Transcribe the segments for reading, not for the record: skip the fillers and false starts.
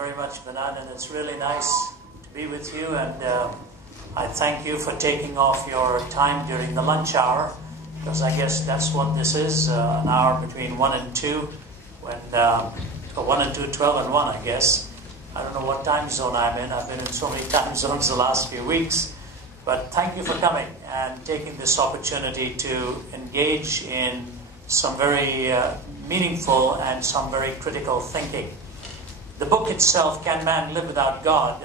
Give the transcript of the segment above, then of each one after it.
very much, Benan, and it's really nice to be with you. And I thank you for taking off your time during the lunch hour, because I guess that's what this is, an hour between 1 and 2, when 1 and 2, 12 and 1, I guess. I don't know what time zone I'm in. I've been in so many time zones the last few weeks. But thank you for coming and taking this opportunity to engage in some very meaningful and some very critical thinking. The book itself, Can Man Live Without God,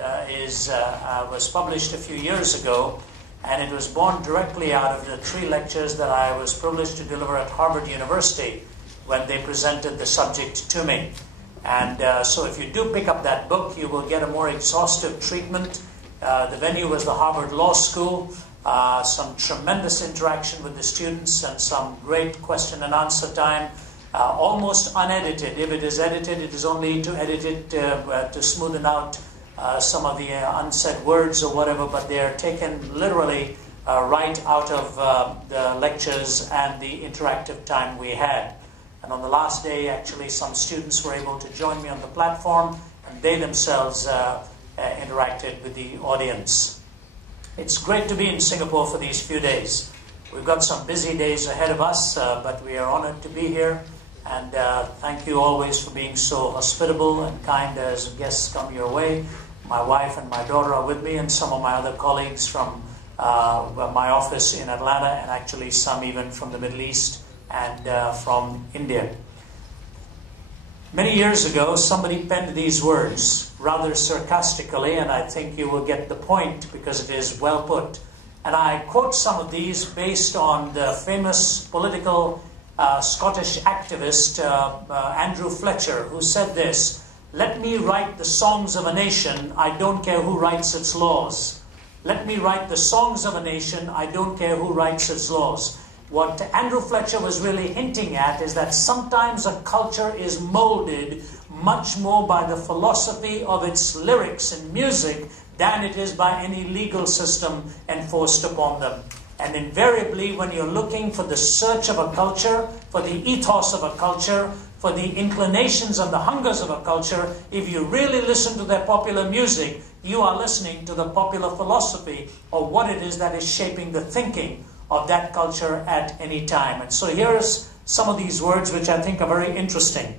was published a few years ago, and it was born directly out of the 3 lectures that I was privileged to deliver at Harvard University when they presented the subject to me. And so if you do pick up that book, you will get a more exhaustive treatment. The venue was the Harvard Law School, some tremendous interaction with the students and some great question and answer time, almost unedited. If it is edited, it is only to edit it to smoothen out some of the unsaid words or whatever, but they are taken literally right out of the lectures and the interactive time we had. And on the last day, actually, some students were able to join me on the platform, and they themselves interacted with the audience. It's great to be in Singapore for these few days. We've got some busy days ahead of us, but we are honored to be here. And thank you always for being so hospitable and kind as guests come your way. My wife and my daughter are with me, and some of my other colleagues from my office in Atlanta, and actually some even from the Middle East and from India. Many years ago, somebody penned these words rather sarcastically, and I think you will get the point because it is well put. And I quote some of these based on the famous political Scottish activist Andrew Fletcher, who said this: "Let me write the songs of a nation, I don't care who writes its laws. Let me write the songs of a nation, I don't care who writes its laws." What Andrew Fletcher was really hinting at is that sometimes a culture is molded much more by the philosophy of its lyrics and music than it is by any legal system enforced upon them. And invariably, when you're looking for the search of a culture, for the ethos of a culture, for the inclinations and the hungers of a culture, if you really listen to their popular music, you are listening to the popular philosophy of what it is that is shaping the thinking of that culture at any time. And so here's some of these words which I think are very interesting.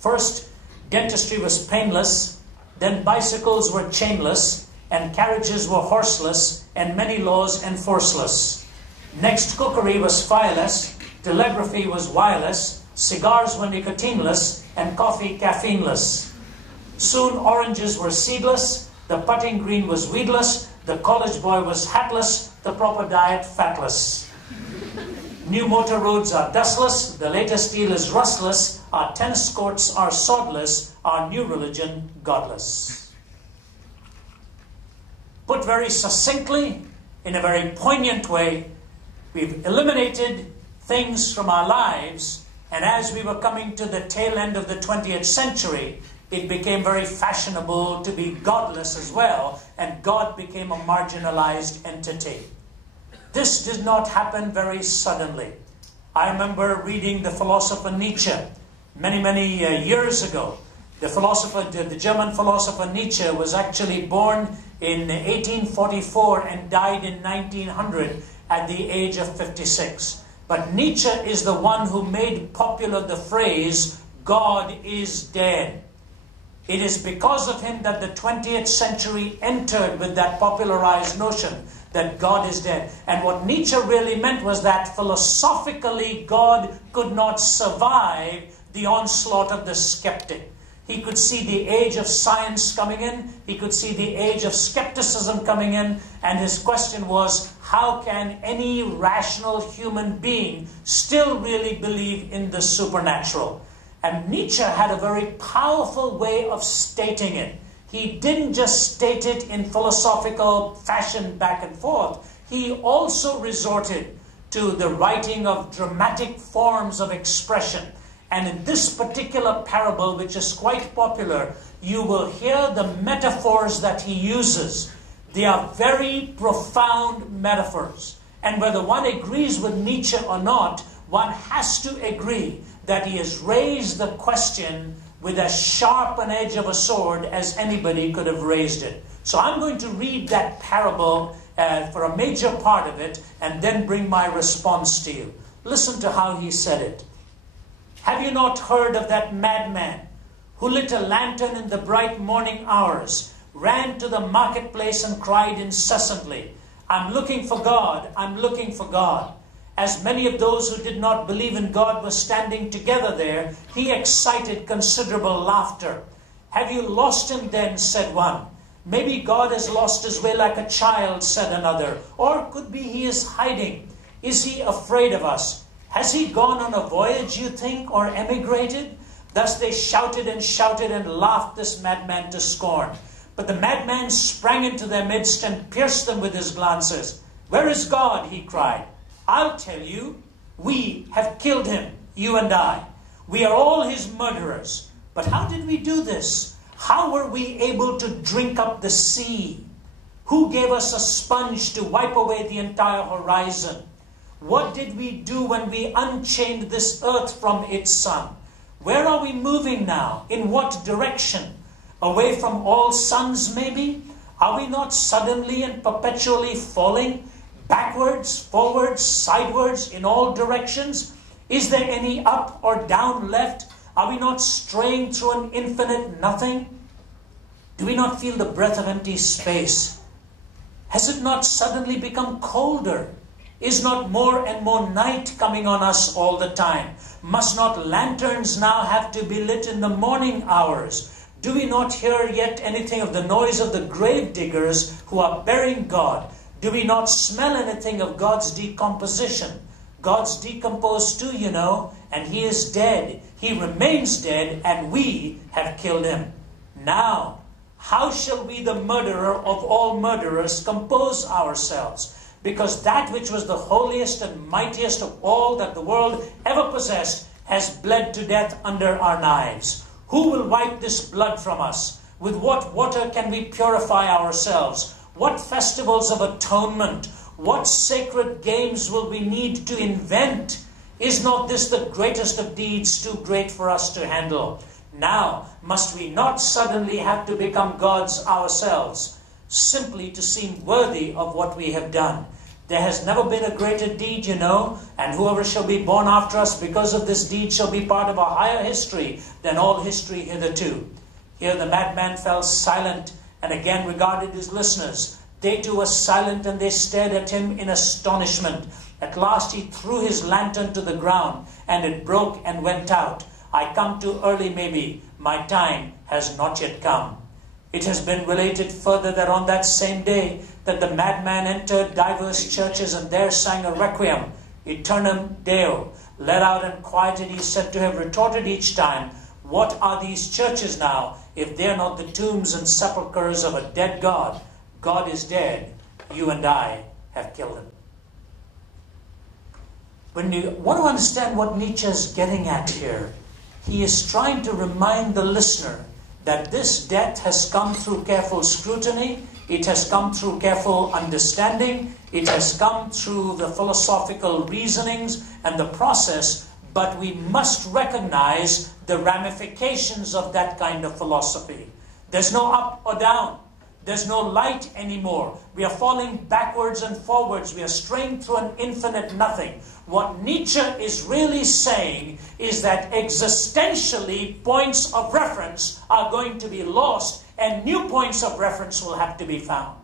First, dentistry was painless, then bicycles were chainless, and carriages were horseless, and many laws enforceless. Next, cookery was fireless, telegraphy was wireless, cigars were nicotineless, and coffee caffeineless. Soon oranges were seedless, the putting green was weedless, the college boy was hatless, the proper diet fatless. New motor roads are dustless, the latest steel is rustless, our tennis courts are sodless, our new religion godless. Put very succinctly, in a very poignant way, we've eliminated things from our lives, and as we were coming to the tail end of the 20th century, it became very fashionable to be godless as well, and God became a marginalized entity. This did not happen very suddenly. I remember reading the philosopher Nietzsche many years ago. The German philosopher Nietzsche was actually born in 1844 and died in 1900 at the age of 56. But Nietzsche is the one who made popular the phrase, "God is dead." It is because of him that the 20th century entered with that popularized notion that God is dead. And what Nietzsche really meant was that philosophically God could not survive the onslaught of the skeptic. He could see the age of science coming in, he could see the age of skepticism coming in, and his question was, how can any rational human being still really believe in the supernatural? And Nietzsche had a very powerful way of stating it. He didn't just state it in philosophical fashion back and forth. He also resorted to the writing of dramatic forms of expression. And in this particular parable, which is quite popular, you will hear the metaphors that he uses. They are very profound metaphors. And whether one agrees with Nietzsche or not, one has to agree that he has raised the question with as sharp an edge of a sword as anybody could have raised it. So I'm going to read that parable for a major part of it and then bring my response to you. Listen to how he said it. Have you not heard of that madman who lit a lantern in the bright morning hours, ran to the marketplace and cried incessantly, I'm looking for God, I'm looking for God. As many of those who did not believe in God were standing together there, he excited considerable laughter. Have you lost him then, said one. Maybe God has lost his way like a child, said another. Or could be he is hiding. Is he afraid of us? Has he gone on a voyage, you think, or emigrated? Thus they shouted and laughed this madman to scorn. But the madman sprang into their midst and pierced them with his glances. Where is God? He cried. I'll tell you, we have killed him, you and I. We are all his murderers. But how did we do this? How were we able to drink up the sea? Who gave us a sponge to wipe away the entire horizon? What did we do when we unchained this earth from its sun? Where are we moving now? In what direction? Away from all suns, maybe? Are we not suddenly and perpetually falling? Backwards, forwards, sidewards, in all directions? Is there any up or down left? Are we not straying through an infinite nothing? Do we not feel the breath of empty space? Has it not suddenly become colder? Is not more and more night coming on us all the time? Must not lanterns now have to be lit in the morning hours? Do we not hear yet anything of the noise of the grave diggers who are burying God? Do we not smell anything of God's decomposition? God's decomposed too, you know, and he is dead. He remains dead, and we have killed him. Now, how shall we, the murderer of all murderers, compose ourselves? Because that which was the holiest and mightiest of all that the world ever possessed has bled to death under our knives. Who will wipe this blood from us? With what water can we purify ourselves? What festivals of atonement? What sacred games will we need to invent? Is not this the greatest of deeds, too great for us to handle? Now, must we not suddenly have to become gods ourselves, simply to seem worthy of what we have done? There has never been a greater deed, you know, and whoever shall be born after us because of this deed shall be part of a higher history than all history hitherto. Here the madman fell silent and again regarded his listeners. They too were silent, and they stared at him in astonishment. At last he threw his lantern to the ground, and it broke and went out. I come too early maybe. My time has not yet come. It has been related further that on that same day that the madman entered divers churches and there sang a requiem, Eternam Deo. Let out and quieted, he said to have retorted each time, what are these churches now, if they are not the tombs and sepulchres of a dead God? God is dead. You and I have killed him. When you want to understand what Nietzsche is getting at here, he is trying to remind the listener that this death has come through careful scrutiny, it has come through careful understanding, it has come through the philosophical reasonings and the process, but we must recognize the ramifications of that kind of philosophy. There's no up or down. There's no light anymore. We are falling backwards and forwards. We are straying through an infinite nothing. What Nietzsche is really saying is that existentially points of reference are going to be lost and new points of reference will have to be found.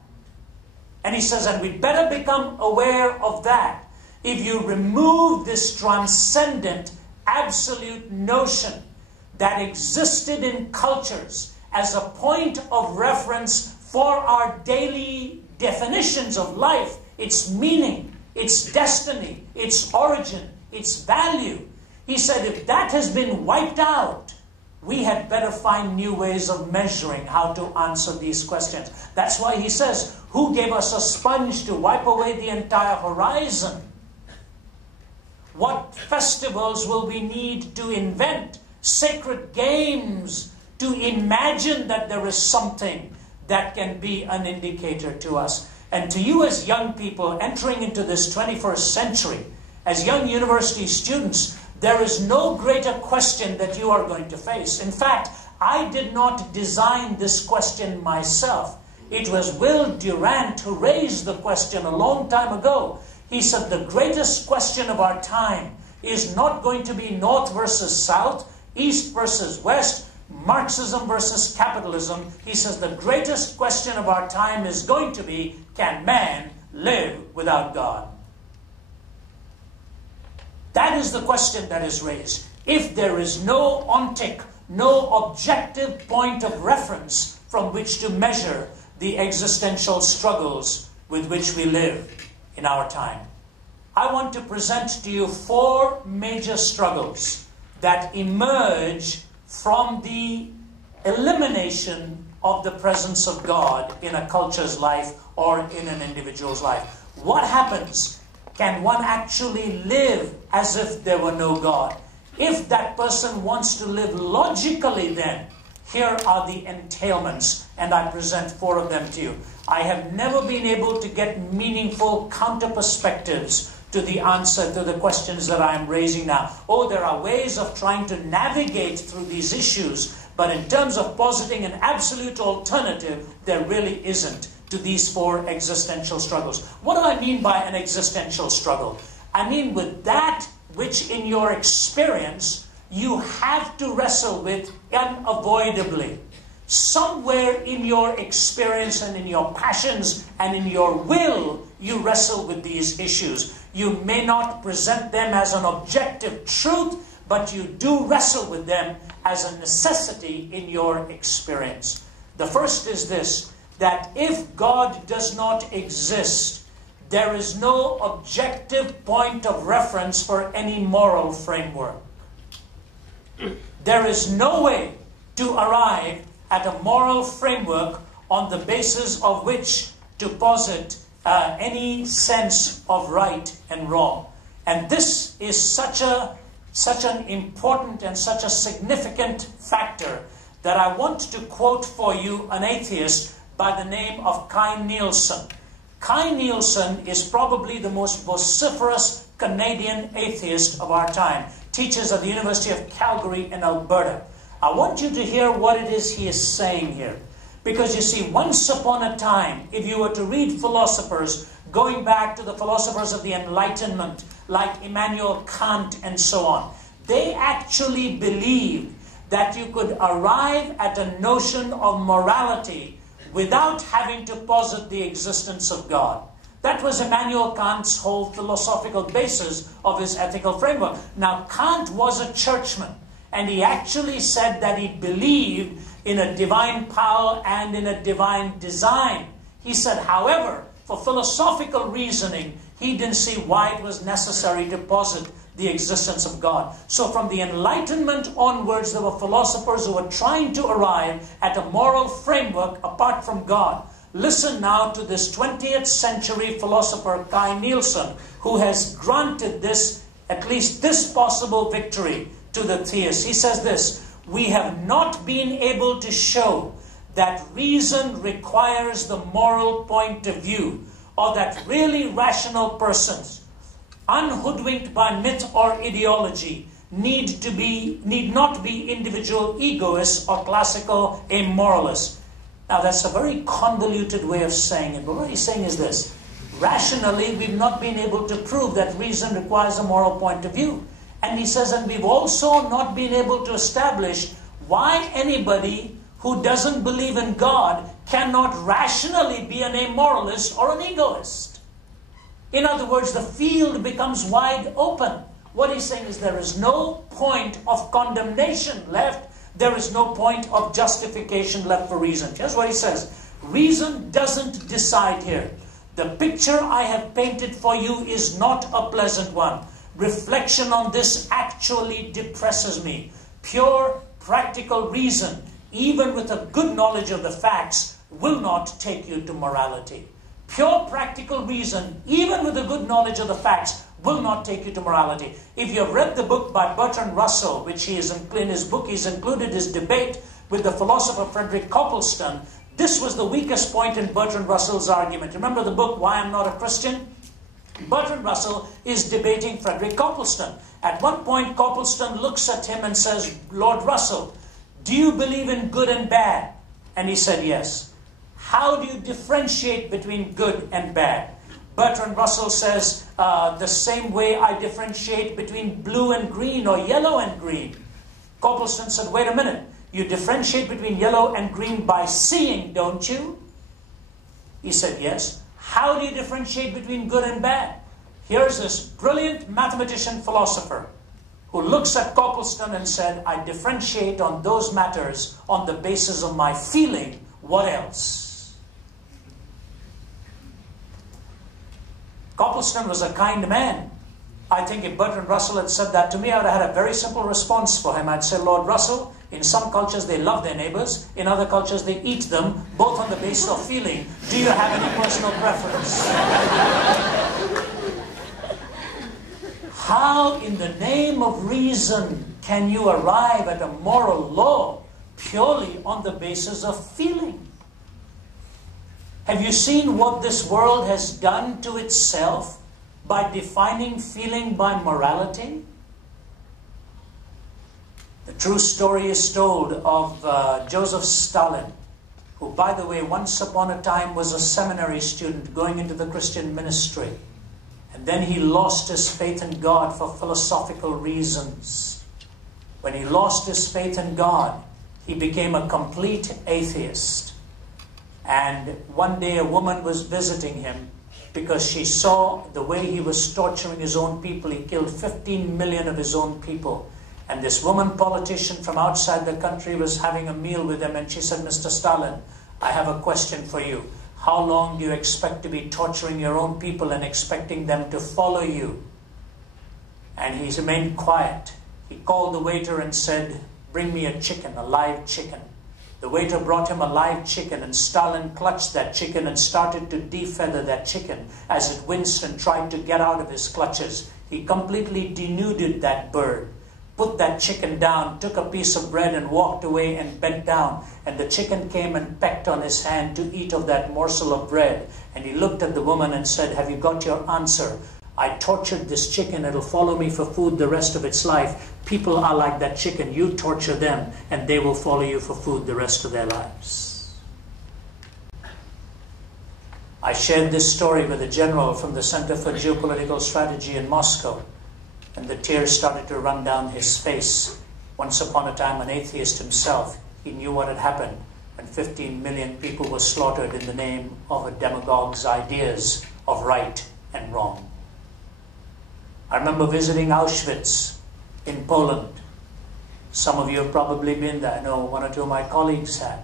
And he says, and we better become aware of that. If you remove this transcendent, absolute notion that existed in cultures as a point of reference for our daily definitions of life, its meaning, its destiny, its origin, its value. He said, if that has been wiped out, we had better find new ways of measuring how to answer these questions. That's why he says, who gave us a sponge to wipe away the entire horizon? What festivals will we need to invent? Sacred games to imagine that there is something that can be an indicator to us. And to you as young people entering into this 21st century, as young university students, There is no greater question that you are going to face. In fact, I did not design this question myself. It was Will Durant who raised the question a long time ago. He said the greatest question of our time is not going to be North versus South, East versus West, Marxism versus capitalism. He says the greatest question of our time is going to be, can man live without God? That is the question that is raised. If there is no ontic, no objective point of reference from which to measure the existential struggles with which we live in our time, I want to present to you 4 major struggles that emerge from the elimination of the presence of God in a culture's life or in an individual's life. What happens? Can one actually live as if there were no God? If that person wants to live logically, then here are the entailments, and I present 4 of them to you. I have never been able to get meaningful counter perspectives to the answer to the questions that I am raising now. Oh, there are ways of trying to navigate through these issues, but in terms of positing an absolute alternative, there really isn't to these 4 existential struggles. What do I mean by an existential struggle? I mean with that which in your experience you have to wrestle with unavoidably. Somewhere in your experience and in your passions and in your will, you wrestle with these issues. You may not present them as an objective truth, but you do wrestle with them as a necessity in your experience. The first is this, that if God does not exist, there is no objective point of reference for any moral framework. There is no way to arrive at a moral framework on the basis of which to posit any sense of right and wrong. And this is such an important and such a significant factor that I want to quote for you an atheist by the name of Kai Nielsen. Kai Nielsen is probably the most vociferous Canadian atheist of our time. Teaches at the University of Calgary in Alberta. I want you to hear what it is he is saying here. Because you see, once upon a time, if you were to read philosophers, going back to the philosophers of the Enlightenment, like Immanuel Kant and so on, they actually believed that you could arrive at a notion of morality without having to posit the existence of God. That was Immanuel Kant's whole philosophical basis of his ethical framework. Now, Kant was a churchman, and he actually said that he believed in a divine power and in a divine design. He said, however, for philosophical reasoning, he didn't see why it was necessary to posit the existence of God. So from the Enlightenment onwards, there were philosophers who were trying to arrive at a moral framework apart from God. Listen now to this 20th century philosopher Kai Nielsen, who has granted this, at least this possible victory to the theists. He says this, we have not been able to show that reason requires the moral point of view, or that really rational persons, unhoodwinked by myth or ideology, need not be individual egoists or classical amoralists. Now that's a very convoluted way of saying it, but what he's saying is this. Rationally, we've not been able to prove that reason requires a moral point of view. And he says, and we've also not been able to establish why anybody who doesn't believe in God cannot rationally be an amoralist or an egoist. In other words, the field becomes wide open. What he's saying is there is no point of condemnation left. There is no point of justification left for reason. Here's what he says. Reason doesn't decide here. The picture I have painted for you is not a pleasant one. Reflection on this actually depresses me. Pure practical reason, even with a good knowledge of the facts, will not take you to morality. Pure practical reason, even with a good knowledge of the facts, will not take you to morality. If you have read the book by Bertrand Russell, which he is in his book, he's included his debate with the philosopher Frederick Copleston. This was the weakest point in Bertrand Russell's argument. Remember the book, Why I'm Not a Christian? Bertrand Russell is debating Frederick Copleston. At one point, Copleston looks at him and says, Lord Russell, do you believe in good and bad? And he said, yes. How do you differentiate between good and bad? Bertrand Russell says, the same way I differentiate between blue and green or yellow and green. Copleston said, wait a minute. You differentiate between yellow and green by seeing, don't you? He said, yes. How do you differentiate between good and bad? Here's this brilliant mathematician philosopher who looks at Copleston and said, I differentiate on those matters on the basis of my feeling. What else? Copleston was a kind man. I think if Bertrand Russell had said that to me, I would have had a very simple response for him. I'd say, Lord Russell, in some cultures they love their neighbors, in other cultures they eat them, both on the basis of feeling. Do you have any personal preference? How in the name of reason can you arrive at a moral law purely on the basis of feeling? Have you seen what this world has done to itself by defining feeling by morality? The true story is told of Joseph Stalin, who, by the way, once upon a time was a seminary student going into the Christian ministry. And then he lost his faith in God for philosophical reasons. When he lost his faith in God, he became a complete atheist. And one day a woman was visiting him because she saw the way he was torturing his own people. He killed 15 million of his own people. And this woman politician from outside the country was having a meal with him, and she said, Mr. Stalin, I have a question for you. How long do you expect to be torturing your own people and expecting them to follow you? And he remained quiet. He called the waiter and said, bring me a chicken, a live chicken. The waiter brought him a live chicken, and Stalin clutched that chicken and started to defeather that chicken as it winced and tried to get out of his clutches. He completely denuded that bird, put that chicken down, took a piece of bread and walked away and bent down. And the chicken came and pecked on his hand to eat of that morsel of bread. And he looked at the woman and said, have you got your answer? I tortured this chicken. It'll follow me for food the rest of its life. People are like that chicken. You torture them and they will follow you for food the rest of their lives. I shared this story with a general from the Center for Geopolitical Strategy in Moscow. And the tears started to run down his face. Once upon a time, an atheist himself, he knew what had happened when 15 million people were slaughtered in the name of a demagogue's ideas of right and wrong. I remember visiting Auschwitz in Poland. Some of you have probably been there. I know one or two of my colleagues had.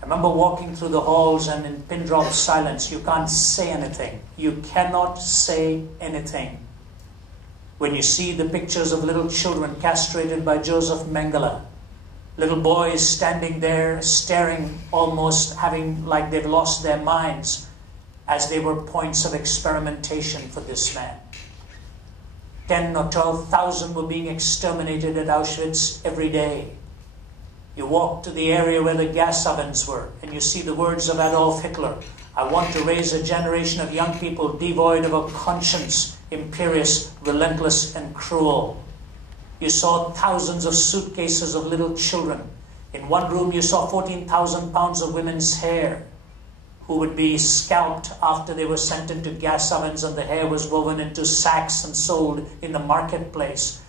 I remember walking through the halls, and in pin drop silence, you can't say anything. You cannot say anything. When you see the pictures of little children castrated by Joseph Mengele, little boys standing there staring, almost having like they've lost their minds, as they were points of experimentation for this man. 10 or 12,000 were being exterminated at Auschwitz every day. You walk to the area where the gas ovens were, and you see the words of Adolf Hitler. I want to raise a generation of young people devoid of a conscience, imperious, relentless, and cruel. You saw thousands of suitcases of little children. In one room you saw 14,000 pounds of women's hair who would be scalped after they were sent into gas ovens, and the hair was woven into sacks and sold in the marketplace.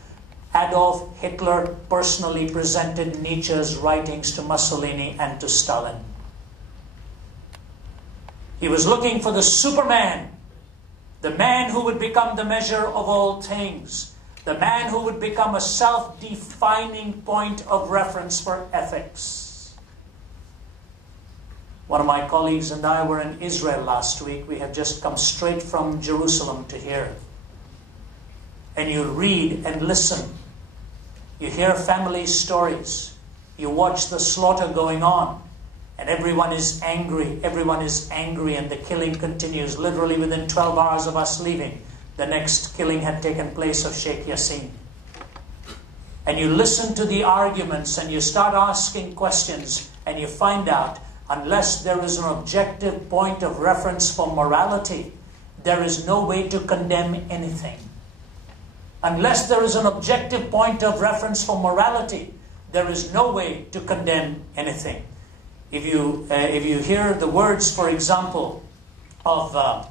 Adolf Hitler personally presented Nietzsche's writings to Mussolini and to Stalin. He was looking for the Superman, the man who would become the measure of all things, the man who would become a self-defining point of reference for ethics. One of my colleagues and I were in Israel last week. We have just come straight from Jerusalem to here. And you read and listen. You hear family stories. You watch the slaughter going on. And everyone is angry. Everyone is angry, and the killing continues. Literally within 12 hours of us leaving, the next killing had taken place of Sheikh Yassin. And you listen to the arguments and you start asking questions, and you find out, unless there is an objective point of reference for morality, there is no way to condemn anything. Unless there is an objective point of reference for morality, there is no way to condemn anything. If you hear the words, for example, of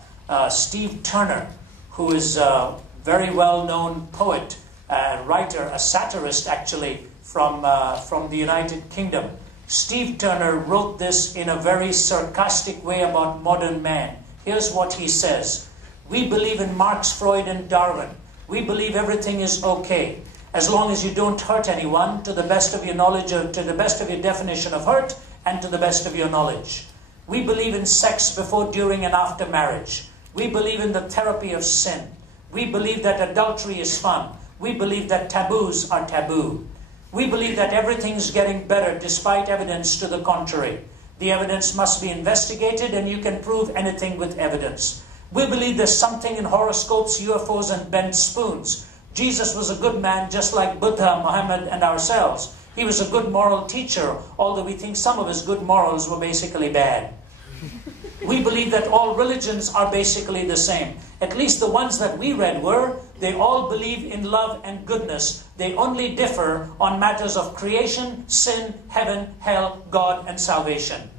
Steve Turner, who is a very well-known poet, writer, a satirist actually, from the United Kingdom. Steve Turner wrote this in a very sarcastic way about modern man. Here's what he says. We believe in Marx, Freud, and Darwin. We believe everything is okay, as long as you don't hurt anyone, to the best of your knowledge, or to the best of your definition of hurt, and to the best of your knowledge. We believe in sex before, during, and after marriage. We believe in the therapy of sin. We believe that adultery is fun. We believe that taboos are taboo. We believe that everything's getting better despite evidence to the contrary. The evidence must be investigated, and you can prove anything with evidence. We believe there's something in horoscopes, UFOs, and bent spoons. Jesus was a good man just like Buddha, Muhammad, and ourselves. He was a good moral teacher, although we think some of his good morals were basically bad. We believe that all religions are basically the same. At least the ones that we read were. They all believe in love and goodness. They only differ on matters of creation, sin, heaven, hell, God, and salvation.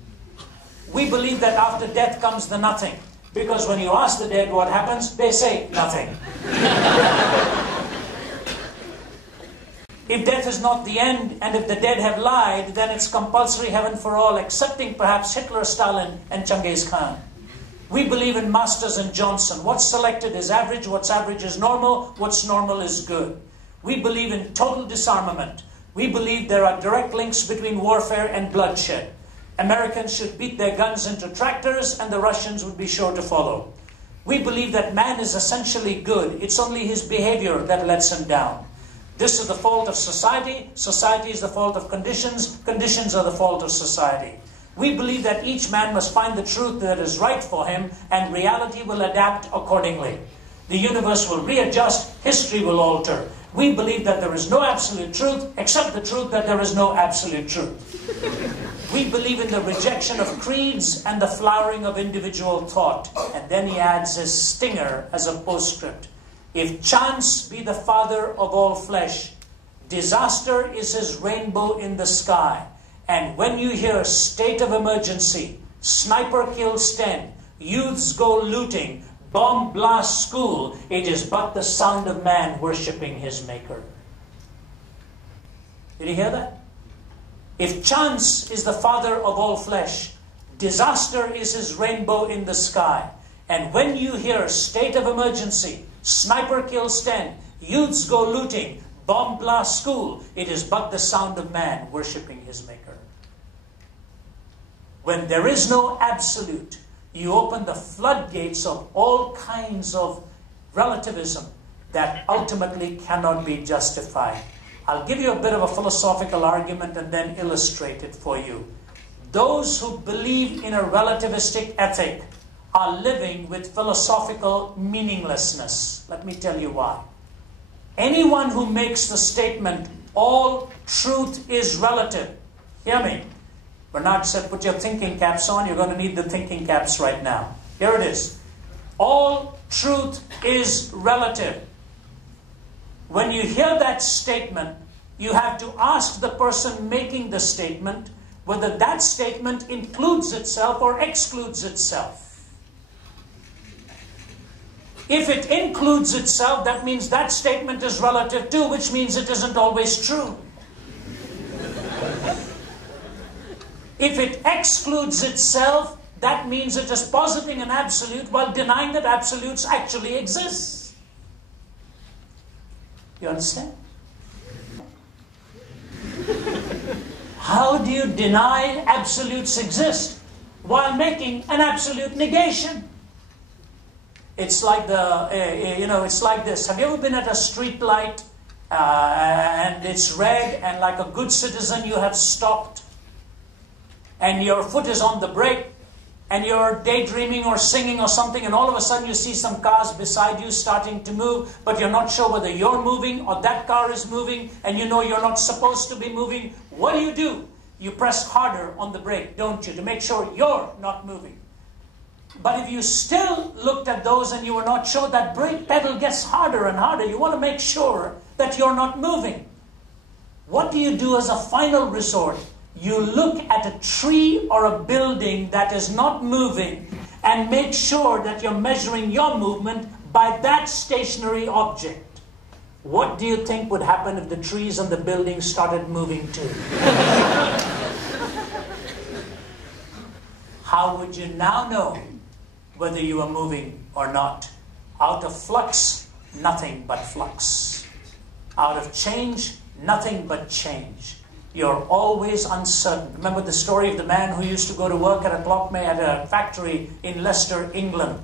We believe that after death comes the nothing. Because when you ask the dead what happens, they say nothing. If death is not the end, and if the dead have lied, then it's compulsory heaven for all, excepting perhaps Hitler, Stalin, and Genghis Khan. We believe in Masters and Johnson. What's selected is average, what's average is normal, what's normal is good. We believe in total disarmament. We believe there are direct links between warfare and bloodshed. Americans should beat their guns into tractors, and the Russians would be sure to follow. We believe that man is essentially good. It's only his behavior that lets him down. This is the fault of society. Society is the fault of conditions. Conditions are the fault of society. We believe that each man must find the truth that is right for him, and reality will adapt accordingly. The universe will readjust. History will alter. We believe that there is no absolute truth, except the truth that there is no absolute truth. We believe in the rejection of creeds and the flowering of individual thought. And then he adds his stinger as a postscript. If chance be the father of all flesh, disaster is his rainbow in the sky. And when you hear state of emergency, sniper kills 10, youths go looting, bomb blast school, it is but the sound of man worshipping his maker. Did you hear that? If chance is the father of all flesh, disaster is his rainbow in the sky. And when you hear state of emergency, sniper kills 10, youths go looting, bomb blast school, it is but the sound of man worshipping his maker. When there is no absolute, you open the floodgates of all kinds of relativism that ultimately cannot be justified. I'll give you a bit of a philosophical argument and then illustrate it for you. Those who believe in a relativistic ethic are living with philosophical meaninglessness. Let me tell you why. Anyone who makes the statement, all truth is relative. Hear me. Bernard said, put your thinking caps on. You're going to need the thinking caps right now. Here it is. All truth is relative. When you hear that statement, you have to ask the person making the statement whether that statement includes itself or excludes itself. If it includes itself, that means that statement is relative too, which means it isn't always true. If it excludes itself, that means it is positing an absolute while denying that absolutes actually exist. You understand? How do you deny absolutes exist while making an absolute negation? It's like it's like this. Have you ever been at a street light and it's red, and like a good citizen you have stopped, and your foot is on the brake, and you're daydreaming or singing or something, and all of a sudden you see some cars beside you starting to move, but you're not sure whether you're moving or that car is moving, and you know you're not supposed to be moving. What do? You press harder on the brake, don't you, to make sure you're not moving. But if you still looked at those and you were not sure, that brake pedal gets harder and harder. You want to make sure that you're not moving. What do you do as a final resort? You look at a tree or a building that is not moving and make sure that you're measuring your movement by that stationary object. What do you think would happen if the trees and the buildings started moving too? How would you now know whether you are moving or not? Out of flux, nothing but flux. Out of change, nothing but change. You're always uncertain. Remember the story of the man who used to go to work at a factory in Leicester, England.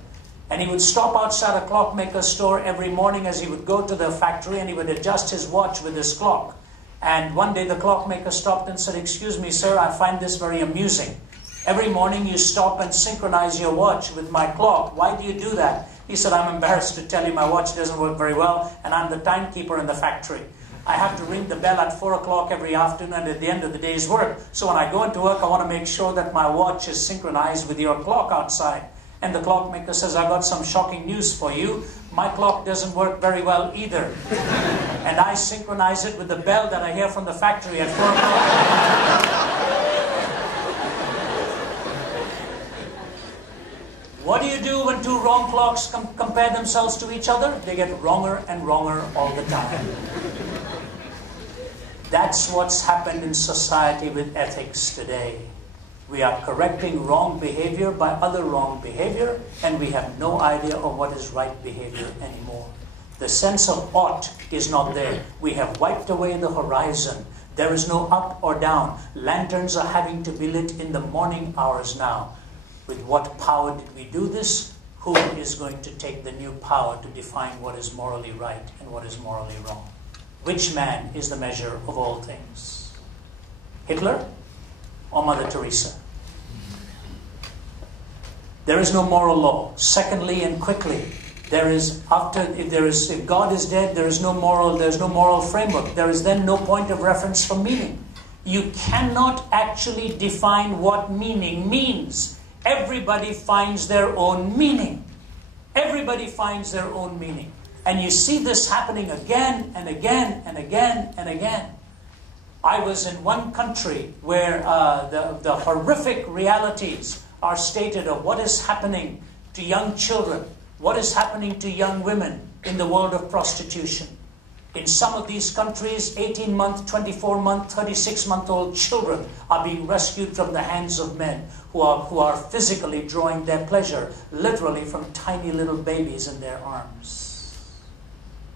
And he would stop outside a clockmaker's store every morning as he would go to the factory, and he would adjust his watch with his clock. And one day the clockmaker stopped and said, "Excuse me, sir, I find this very amusing. Every morning you stop and synchronize your watch with my clock. Why do you do that?" He said, "I'm embarrassed to tell you my watch doesn't work very well, and I'm the timekeeper in the factory. I have to ring the bell at 4 o'clock every afternoon at the end of the day's work. So when I go into work, I want to make sure that my watch is synchronized with your clock outside." And the clockmaker says, "I've got some shocking news for you. My clock doesn't work very well either. And I synchronize it with the bell that I hear from the factory at 4 o'clock. What do you do when two wrong clocks compare themselves to each other? They get wronger and wronger all the time. That's what's happened in society with ethics today. We are correcting wrong behavior by other wrong behavior, and we have no idea of what is right behavior anymore. The sense of ought is not there. We have wiped away the horizon. There is no up or down. Lanterns are having to be lit in the morning hours now. With what power did we do this? Who is going to take the new power to define what is morally right and what is morally wrong? Which man is the measure of all things? Hitler or Mother Teresa? There is no moral law. Secondly and quickly, if God is dead, there's no moral framework. There is then no point of reference for meaning. You cannot actually define what meaning means. Everybody finds their own meaning. Everybody finds their own meaning. And you see this happening again and again and again and again. I was in one country where the horrific realities are stated of what is happening to young children, what is happening to young women in the world of prostitution. In some of these countries, 18-month, 24-month, 36-month-old children are being rescued from the hands of men who are physically drawing their pleasure, literally from tiny little babies in their arms.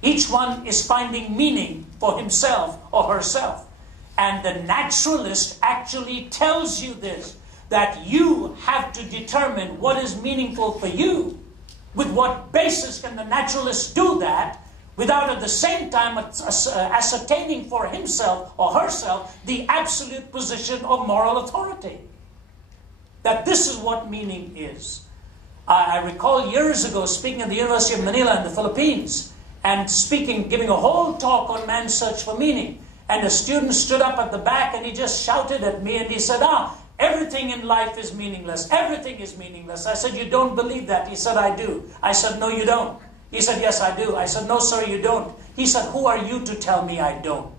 Each one is finding meaning for himself or herself. And the naturalist actually tells you this, that you have to determine what is meaningful for you. With what basis can the naturalist do that without at the same time ascertaining for himself or herself the absolute position of moral authority? That this is what meaning is. I recall years ago speaking at the University of Manila in the Philippines and giving a whole talk on man's search for meaning. And a student stood up at the back and he just shouted at me and he said, everything in life is meaningless. Everything is meaningless. I said, "You don't believe that?" He said, "I do." I said, "No, you don't." He said, "Yes, I do." I said, "No, sir, you don't." He said, "Who are you to tell me I don't?"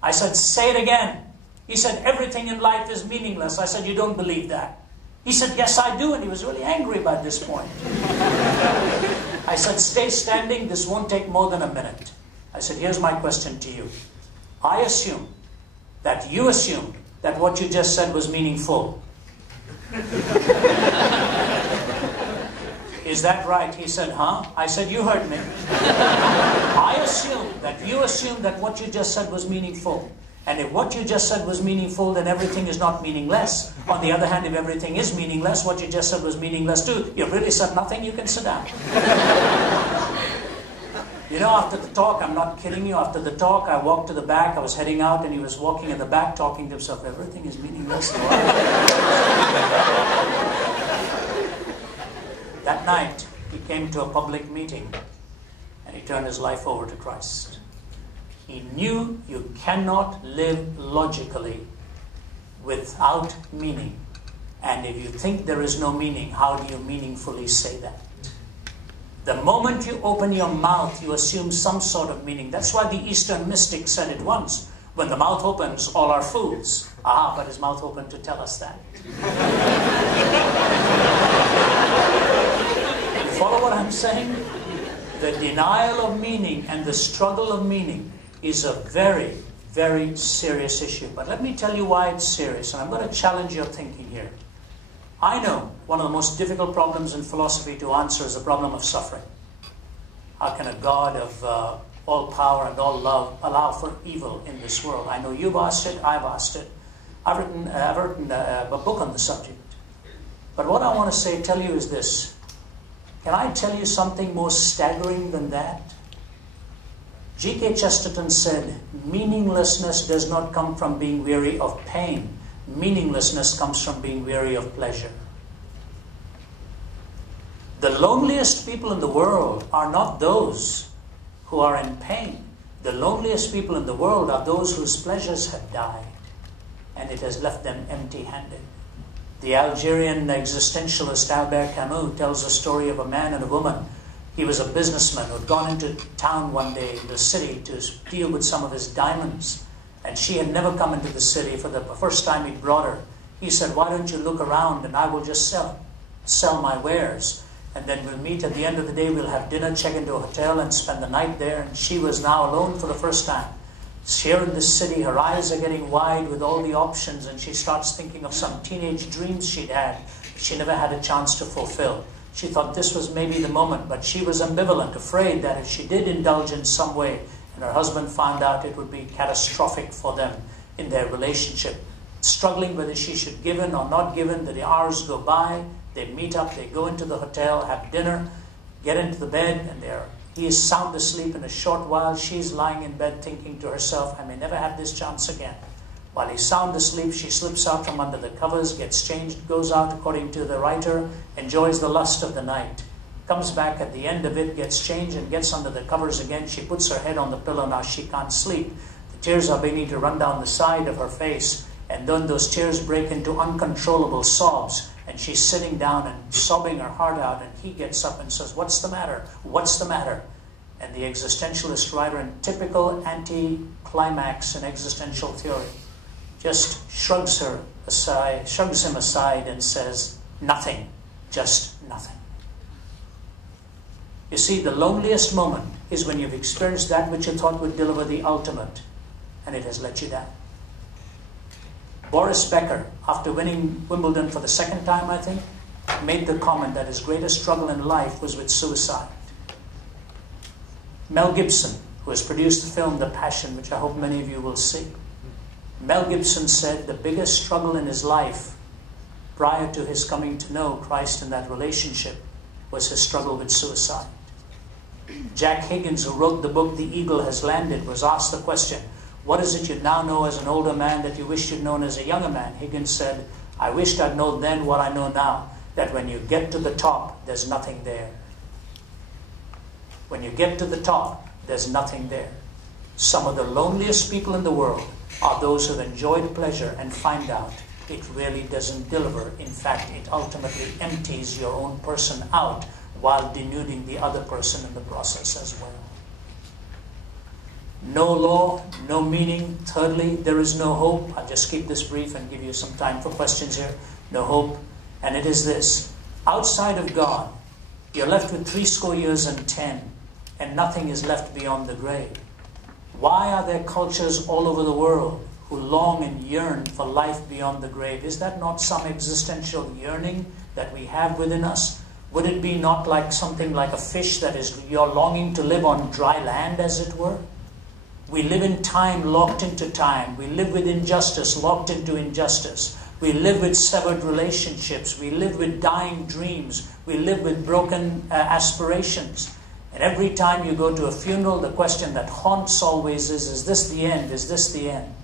I said, "Say it again." He said, "Everything in life is meaningless." I said, "You don't believe that?" He said, "Yes, I do." And he was really angry by this point. I said, "Stay standing. This won't take more than a minute." I said, "Here's my question to you. I assume that you assumed that what you just said was meaningful. Is that right?" He said, "Huh?" I said, "You heard me. I assume that you assumed that what you just said was meaningful. And if what you just said was meaningful, then everything is not meaningless. On the other hand, if everything is meaningless, what you just said was meaningless too. You've really said nothing, you can sit down." You know, after the talk, I'm not kidding you, after the talk, I walked to the back, I was heading out, and he was walking in the back talking to himself, "Everything is meaningless." That night, he came to a public meeting, and he turned his life over to Christ. He knew you cannot live logically without meaning. And if you think there is no meaning, how do you meaningfully say that? The moment you open your mouth, you assume some sort of meaning. That's why the Eastern mystic said it once. When the mouth opens, all are fools. Ah, but his mouth opened to tell us that. You follow what I'm saying? The denial of meaning and the struggle of meaning is a very, very serious issue. But let me tell you why it's serious, and I'm going to challenge your thinking here. I know one of the most difficult problems in philosophy to answer is the problem of suffering. How can a God of all power and all love allow for evil in this world? I know you've asked it, I've asked it. I've written a book on the subject. But what I want to tell you is this. Can I tell you something more staggering than that? G.K. Chesterton said, meaninglessness does not come from being weary of pain. Meaninglessness comes from being weary of pleasure. The loneliest people in the world are not those who are in pain. The loneliest people in the world are those whose pleasures have died, and it has left them empty-handed. The Algerian existentialist Albert Camus tells the story of a man and a woman. He was a businessman who had gone into town one day in the city to deal with some of his diamonds. And she had never come into the city. For the first time he brought her. He said, why don't you look around and I will just sell my wares. And then we'll meet at the end of the day, we'll have dinner, check into a hotel and spend the night there. And she was now alone for the first time. Here in this city, her eyes are getting wide with all the options, and she starts thinking of some teenage dreams she'd had, she never had a chance to fulfill. She thought this was maybe the moment, but she was ambivalent, afraid that if she did indulge in some way, and her husband found out, it would be catastrophic for them in their relationship. Struggling whether she should give in or not give in, the hours go by, they meet up, they go into the hotel, have dinner, get into the bed, and he is sound asleep. In a short while, she's lying in bed thinking to herself, I may never have this chance again. While he's sound asleep, she slips out from under the covers, gets changed, goes out, according to the writer, enjoys the lust of the night. Comes back at the end of it, gets changed, and gets under the covers again. She puts her head on the pillow. Now she can't sleep. The tears are beginning to run down the side of her face. And then those tears break into uncontrollable sobs. And she's sitting down and sobbing her heart out. And he gets up and says, what's the matter? What's the matter? And the existentialist writer, in typical anti-climax in existential theory, just shrugs him aside and says, nothing, just nothing. You see, the loneliest moment is when you've experienced that which you thought would deliver the ultimate, and it has let you down. Boris Becker, after winning Wimbledon for the second time, I think, made the comment that his greatest struggle in life was with suicide. Mel Gibson, who has produced the film The Passion, which I hope many of you will see, Mel Gibson said the biggest struggle in his life prior to his coming to know Christ in that relationship was his struggle with suicide. Jack Higgins, who wrote the book The Eagle Has Landed, was asked the question, what is it you now know as an older man that you wished you'd known as a younger man? Higgins said, I wished I'd known then what I know now, that when you get to the top, there's nothing there. When you get to the top, there's nothing there. Some of the loneliest people in the world are those who've enjoyed pleasure and find out it really doesn't deliver. In fact, it ultimately empties your own person out while denuding the other person in the process as well. No law, no meaning. Thirdly, there is no hope. I'll just keep this brief and give you some time for questions here. No hope. And it is this. Outside of God, you're left with 80 years and 10, and nothing is left beyond the grave. Why are there cultures all over the world who long and yearn for life beyond the grave? Is that not some existential yearning that we have within us? Would it be not like something like a fish that is you're longing to live on dry land, as it were? We live in time, locked into time. We live with injustice, locked into injustice. We live with severed relationships. We live with dying dreams. We live with broken aspirations. And every time you go to a funeral, the question that haunts always is this the end? Is this the end?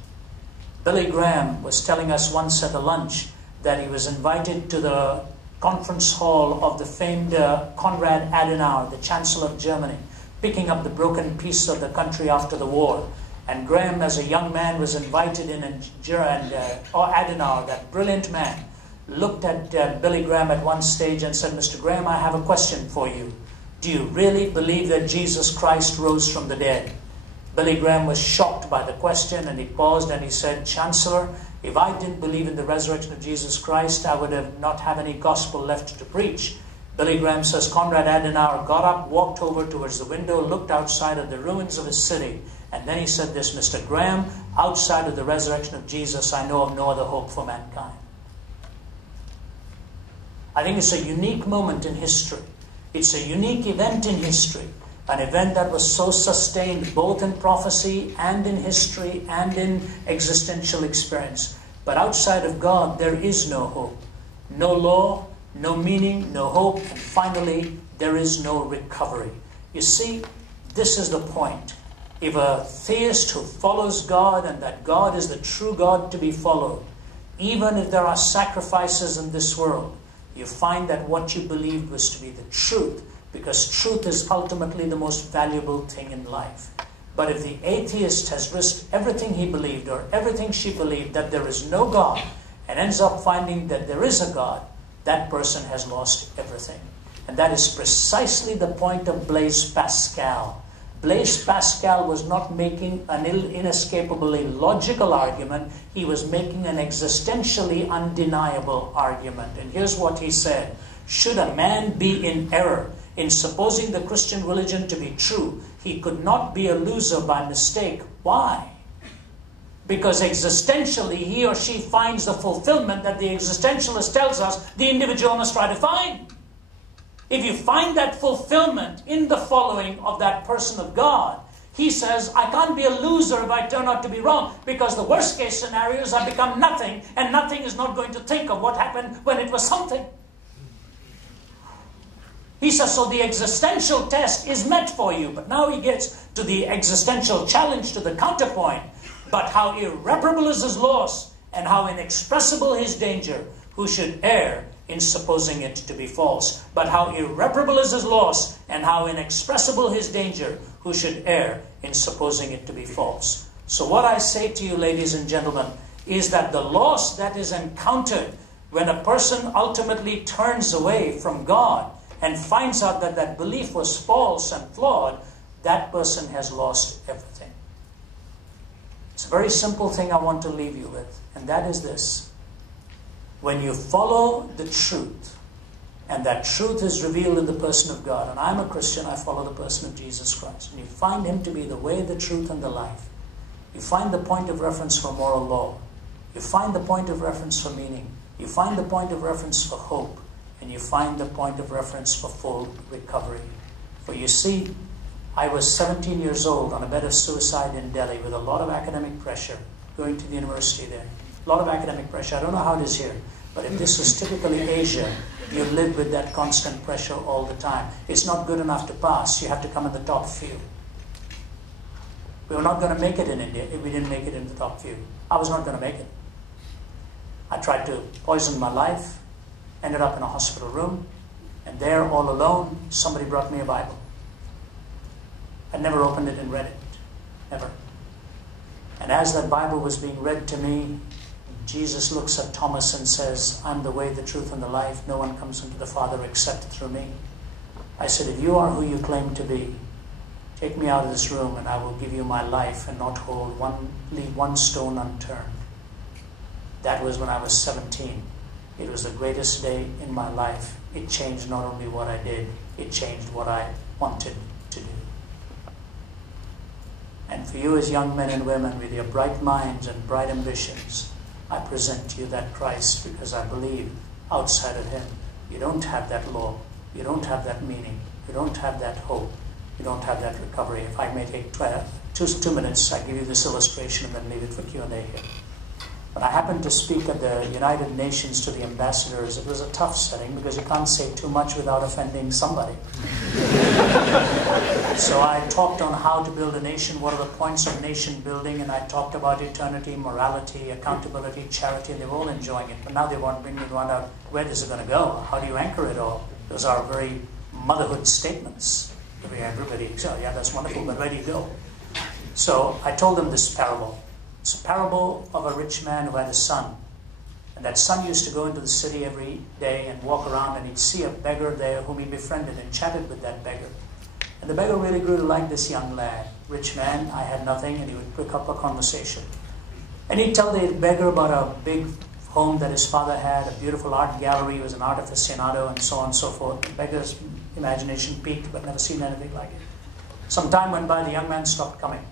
Billy Graham was telling us once at a lunch that he was invited to the conference hall of the famed Konrad Adenauer, the Chancellor of Germany, picking up the broken piece of the country after the war. And Graham, as a young man, was invited in, and Adenauer, that brilliant man, looked at Billy Graham at one stage and said, "Mr. Graham, I have a question for you. Do you really believe that Jesus Christ rose from the dead?" Billy Graham was shocked by the question, and he paused and he said, "Chancellor, if I didn't believe in the resurrection of Jesus Christ, I would have not have any gospel left to preach." Billy Graham says, Konrad Adenauer got up, walked over towards the window, looked outside at the ruins of his city, and then he said this, "Mr. Graham, outside of the resurrection of Jesus, I know of no other hope for mankind." I think it's a unique moment in history. It's a unique event in history. An event that was so sustained both in prophecy and in history and in existential experience. But outside of God, there is no hope. No law, no meaning, no hope, and finally, there is no recovery. You see, this is the point. If a theist who follows God and that God is the true God to be followed, even if there are sacrifices in this world, you find that what you believed was to be the truth, because truth is ultimately the most valuable thing in life. But if the atheist has risked everything he believed or everything she believed that there is no God and ends up finding that there is a God, that person has lost everything. And that is precisely the point of Blaise Pascal. Blaise Pascal was not making an inescapably logical argument. He was making an existentially undeniable argument. And here's what he said. Should a man be in error in supposing the Christian religion to be true, he could not be a loser by mistake. Why? Because existentially, he or she finds the fulfillment that the existentialist tells us the individual must try to find. If you find that fulfillment in the following of that person of God, he says, I can't be a loser if I turn out to be wrong, because the worst case scenario is I become nothing, and nothing is not going to think of what happened when it was something. He says, so the existential test is met for you. But now he gets to the existential challenge, to the counterpoint. But how irreparable is his loss, and how inexpressible his danger, who should err in supposing it to be false. But how irreparable is his loss, and how inexpressible his danger, who should err in supposing it to be false. So what I say to you, ladies and gentlemen, is that the loss that is encountered when a person ultimately turns away from God and finds out that that belief was false and flawed, that person has lost everything. It's a very simple thing I want to leave you with, and that is this. When you follow the truth, and that truth is revealed in the person of God, and I'm a Christian, I follow the person of Jesus Christ, and you find him to be the way, the truth, and the life, you find the point of reference for moral law, you find the point of reference for meaning, you find the point of reference for hope, and you find the point of reference for full recovery. For you see, I was 17 years old on a bed of suicide in Delhi with a lot of academic pressure, going to the university there. A lot of academic pressure. I don't know how it is here, but if this was typically Asia, you live with that constant pressure all the time. It's not good enough to pass. You have to come in the top few. We were not going to make it in India if we didn't make it in the top few. I was not going to make it. I tried to poison my life, ended up in a hospital room, and there, all alone, somebody brought me a Bible. I'd never opened it and read it. Never. And as that Bible was being read to me, Jesus looks at Thomas and says, I'm the way, the truth, and the life. No one comes into the Father except through me. I said, if you are who you claim to be, take me out of this room and I will give you my life and not leave one stone unturned. That was when I was 17. It was the greatest day in my life. It changed not only what I did, it changed what I wanted to do. And for you as young men and women with your bright minds and bright ambitions, I present to you that Christ, because I believe outside of him, you don't have that law, you don't have that meaning, you don't have that hope, you don't have that recovery. If I may take 2 minutes, I give you this illustration and then leave it for Q&A here. When I happened to speak at the United Nations to the ambassadors, it was a tough setting because you can't say too much without offending somebody. So I talked on how to build a nation, what are the points of nation building, and I talked about eternity, morality, accountability, charity, and they were all enjoying it. But now they want me to find out, where is it going to go? How do you anchor it all? Those are very motherhood statements. Everybody, so yeah, that's wonderful, but where do you go? So I told them this parable. It's a parable of a rich man who had a son. And that son used to go into the city every day and walk around, and he'd see a beggar there whom he befriended and chatted with that beggar. And the beggar really grew to like this young lad. Rich man, I had nothing, and he would pick up a conversation. And he'd tell the beggar about a big home that his father had, a beautiful art gallery, he was an art aficionado, and so on and so forth. The beggar's imagination peaked, but never seen anything like it. Some time went by, the young man stopped coming.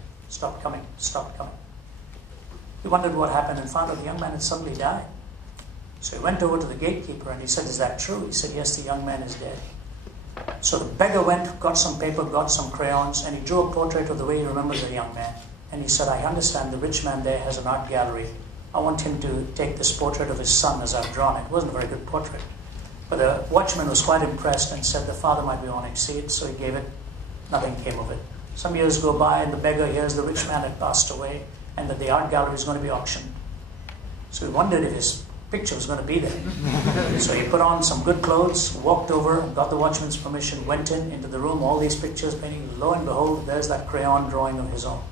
He wondered what happened and found out the young man had suddenly died. So he went over to the gatekeeper and he said, is that true? He said, yes, the young man is dead. So the beggar went, got some paper, got some crayons, and he drew a portrait of the way he remembered the young man. And he said, I understand the rich man there has an art gallery. I want him to take this portrait of his son as I've drawn it. It wasn't a very good portrait. But the watchman was quite impressed and said the father might be wanting to see it, so he gave it. Nothing came of it. Some years go by and the beggar hears the rich man had passed away and that the art gallery is going to be auctioned. So he wondered if his picture was going to be there. So he put on some good clothes, walked over, got the watchman's permission, went into the room, all these pictures painting. Lo and behold, there's that crayon drawing of his own.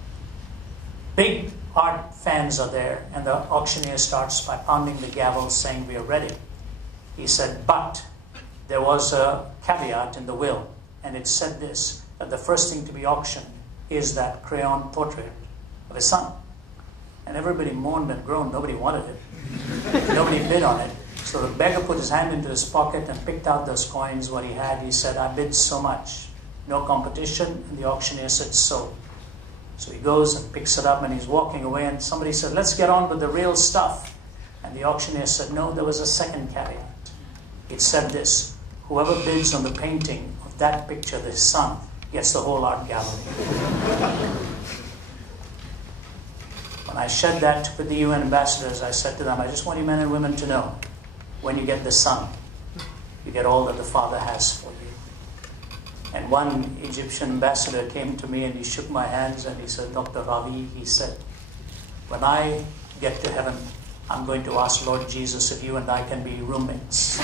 Big art fans are there, and the auctioneer starts by pounding the gavel saying, we are ready. He said, but there was a caveat in the will, and it said this, that the first thing to be auctioned is that crayon portrait of his son. And everybody moaned and groaned. Nobody wanted it. Nobody bid on it. So the beggar put his hand into his pocket and picked out those coins, what he had. He said, I bid so much. No competition. And the auctioneer said, so. So he goes and picks it up and he's walking away, and somebody said, let's get on with the real stuff. And the auctioneer said, no, there was a second caveat. It said this, whoever bids on the painting of that picture of his son gets the whole art gallery. When I shared that with the UN ambassadors, I said to them, I just want you men and women to know, when you get the son, you get all that the father has for you. And one Egyptian ambassador came to me and he shook my hands and he said, Dr. Ravi, he said, when I get to heaven, I'm going to ask Lord Jesus if you and I can be roommates.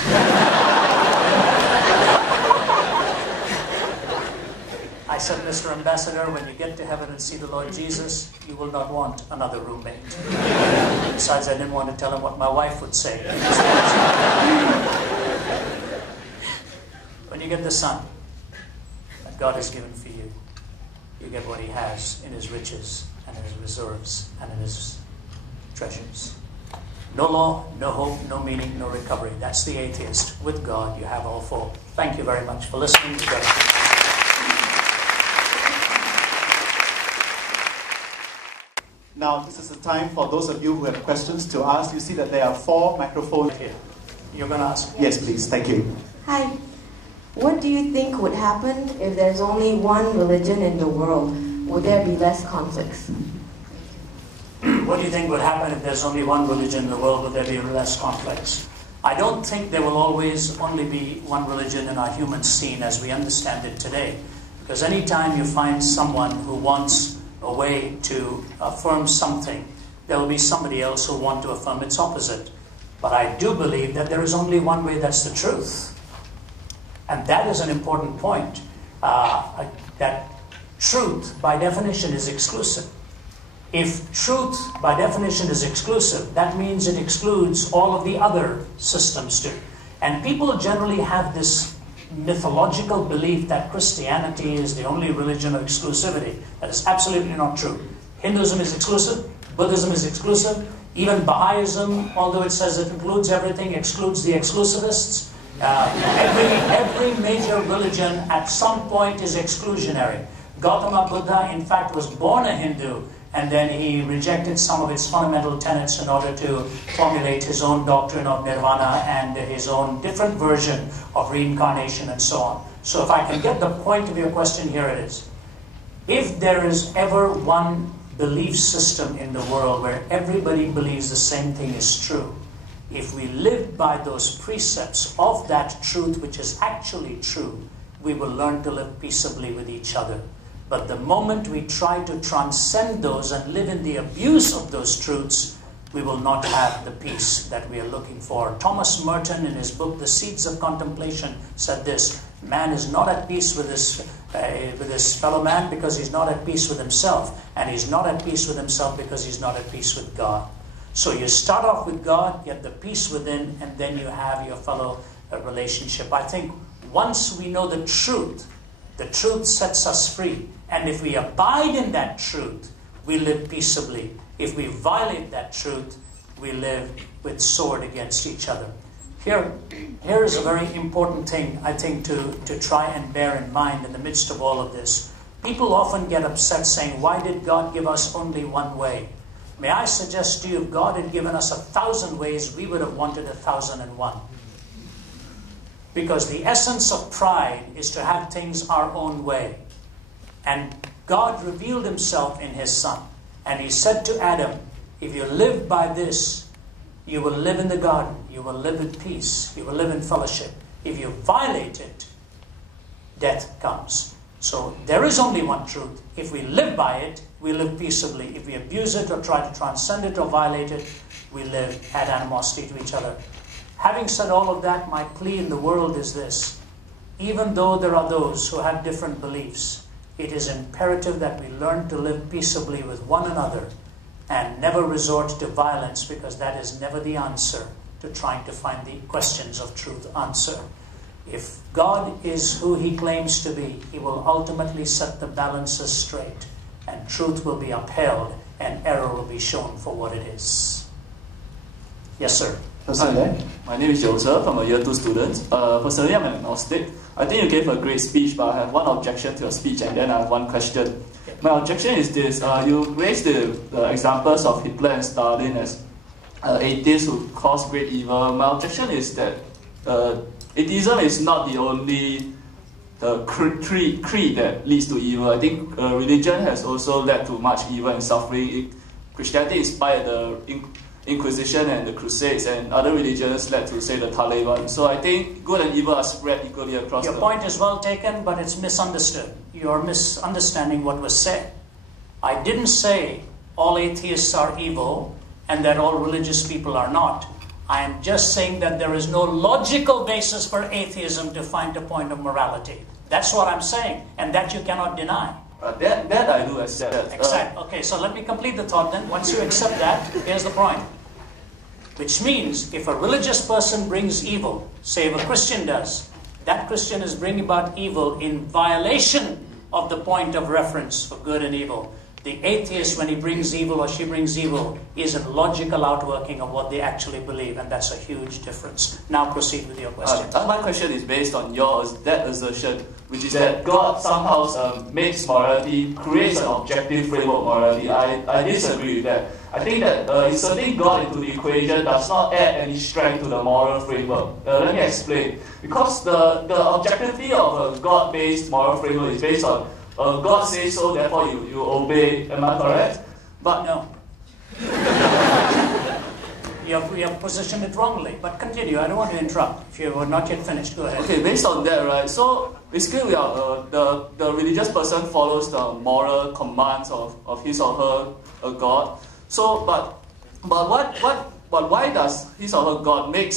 I said, Mr. Ambassador, when you get to heaven and see the Lord Jesus, you will not want another roommate. Besides, I didn't want to tell him what my wife would say. When you get the son that God has given for you, you get what he has in his riches and in his reserves and in his treasures. No law, no hope, no meaning, no recovery. That's the atheist. With God, you have all four. Thank you very much for listening. Now, this is the time for those of you who have questions to ask. You see that there are 4 microphones here. You're going to ask? Yes, please. Thank you. Hi. What do you think would happen if there's only one religion in the world? Would there be less conflicts? What do you think would happen if there's only one religion in the world? Would there be less conflicts? I don't think there will always only be one religion in our human scene as we understand it today. Because any time you find someone who wants a way to affirm something, there will be somebody else who will want to affirm its opposite. But I do believe that there is only one way that's the truth. And that is an important point. That truth, by definition, is exclusive. If truth, by definition, is exclusive, that means it excludes all of the other systems too. And people generally have this mythological belief that Christianity is the only religion of exclusivity. That is absolutely not true. Hinduism is exclusive, Buddhism is exclusive, even Baha'ism, although it says it includes everything, excludes the exclusivists. Every major religion at some point is exclusionary. Gautama Buddha, in fact, was born a Hindu, and then he rejected some of its fundamental tenets in order to formulate his own doctrine of nirvana and his own different version of reincarnation and so on. So if I can get the point of your question, here it is. If there is ever one belief system in the world where everybody believes the same thing is true, if we live by those precepts of that truth which is actually true, we will learn to live peaceably with each other. But the moment we try to transcend those and live in the abuse of those truths, we will not have the peace that we are looking for. Thomas Merton, in his book, The Seeds of Contemplation, said this: man is not at peace with his fellow man because he's not at peace with himself, and he's not at peace with himself because he's not at peace with God. So you start off with God, get the peace within, and then you have your fellow relationship. I think once we know the truth sets us free. And if we abide in that truth, we live peaceably. If we violate that truth, we live with sword against each other. Here is a very important thing, I think, to try and bear in mind in the midst of all of this. People often get upset saying, why did God give us only one way? May I suggest to you, if God had given us 1,000 ways, we would have wanted 1,001. Because the essence of pride is to have things our own way. And God revealed himself in his Son. And he said to Adam, if you live by this, you will live in the garden. You will live in peace. You will live in fellowship. If you violate it, death comes. So there is only one truth. If we live by it, we live peaceably. If we abuse it or try to transcend it or violate it, we live at animosity to each other. Having said all of that, my plea in the world is this. Even though there are those who have different beliefs, it is imperative that we learn to live peaceably with one another and never resort to violence, because that is never the answer to trying to find the questions of truth answer. If God is who he claims to be, he will ultimately set the balances straight, and truth will be upheld, and error will be shown for what it is. Yes, sir. Hi, my name is Joseph. I'm a year 2 student. Personally, I'm an agnostic. I think you gave a great speech, but I have one objection to your speech, and then I have one question. My objection is this. You raised the examples of Hitler and Stalin as atheists who caused great evil. My objection is that atheism is not the only creed that leads to evil. I think religion has also led to much evil and suffering. Christianity inspired the Inquisition and the Crusades, and other religions led to, say, the Taliban. So I think good and evil are spread equally across Your point is well taken, but it's misunderstood. You're misunderstanding what was said. I didn't say all atheists are evil and that all religious people are not. I am just saying that there is no logical basis for atheism to find a point of morality. That's what I'm saying, and that you cannot deny. That I do accept. Accept. Okay, so let me complete the thought then. Once you accept that, here's the point. Which means, if a religious person brings evil, say if a Christian does, that Christian is bringing about evil in violation of the point of reference for good and evil. The atheist, when he brings evil or she brings evil, is a logical outworking of what they actually believe, and that's a huge difference. Now proceed with your question. My question is based on that assertion, which is that God somehow makes morality, creates an objective framework of morality. I disagree with that. I think that inserting God into the equation does not add any strength to the moral framework. Let me explain. Because the objectivity of a God-based moral framework is based on God says so, therefore you obey. Am I correct? But no. You have positioned it wrongly. But continue. I don't want to interrupt. If you were not yet finished, go ahead. Okay, based on that, right? So basically, the religious person follows the moral commands of his or her God. So, but why does his or her God make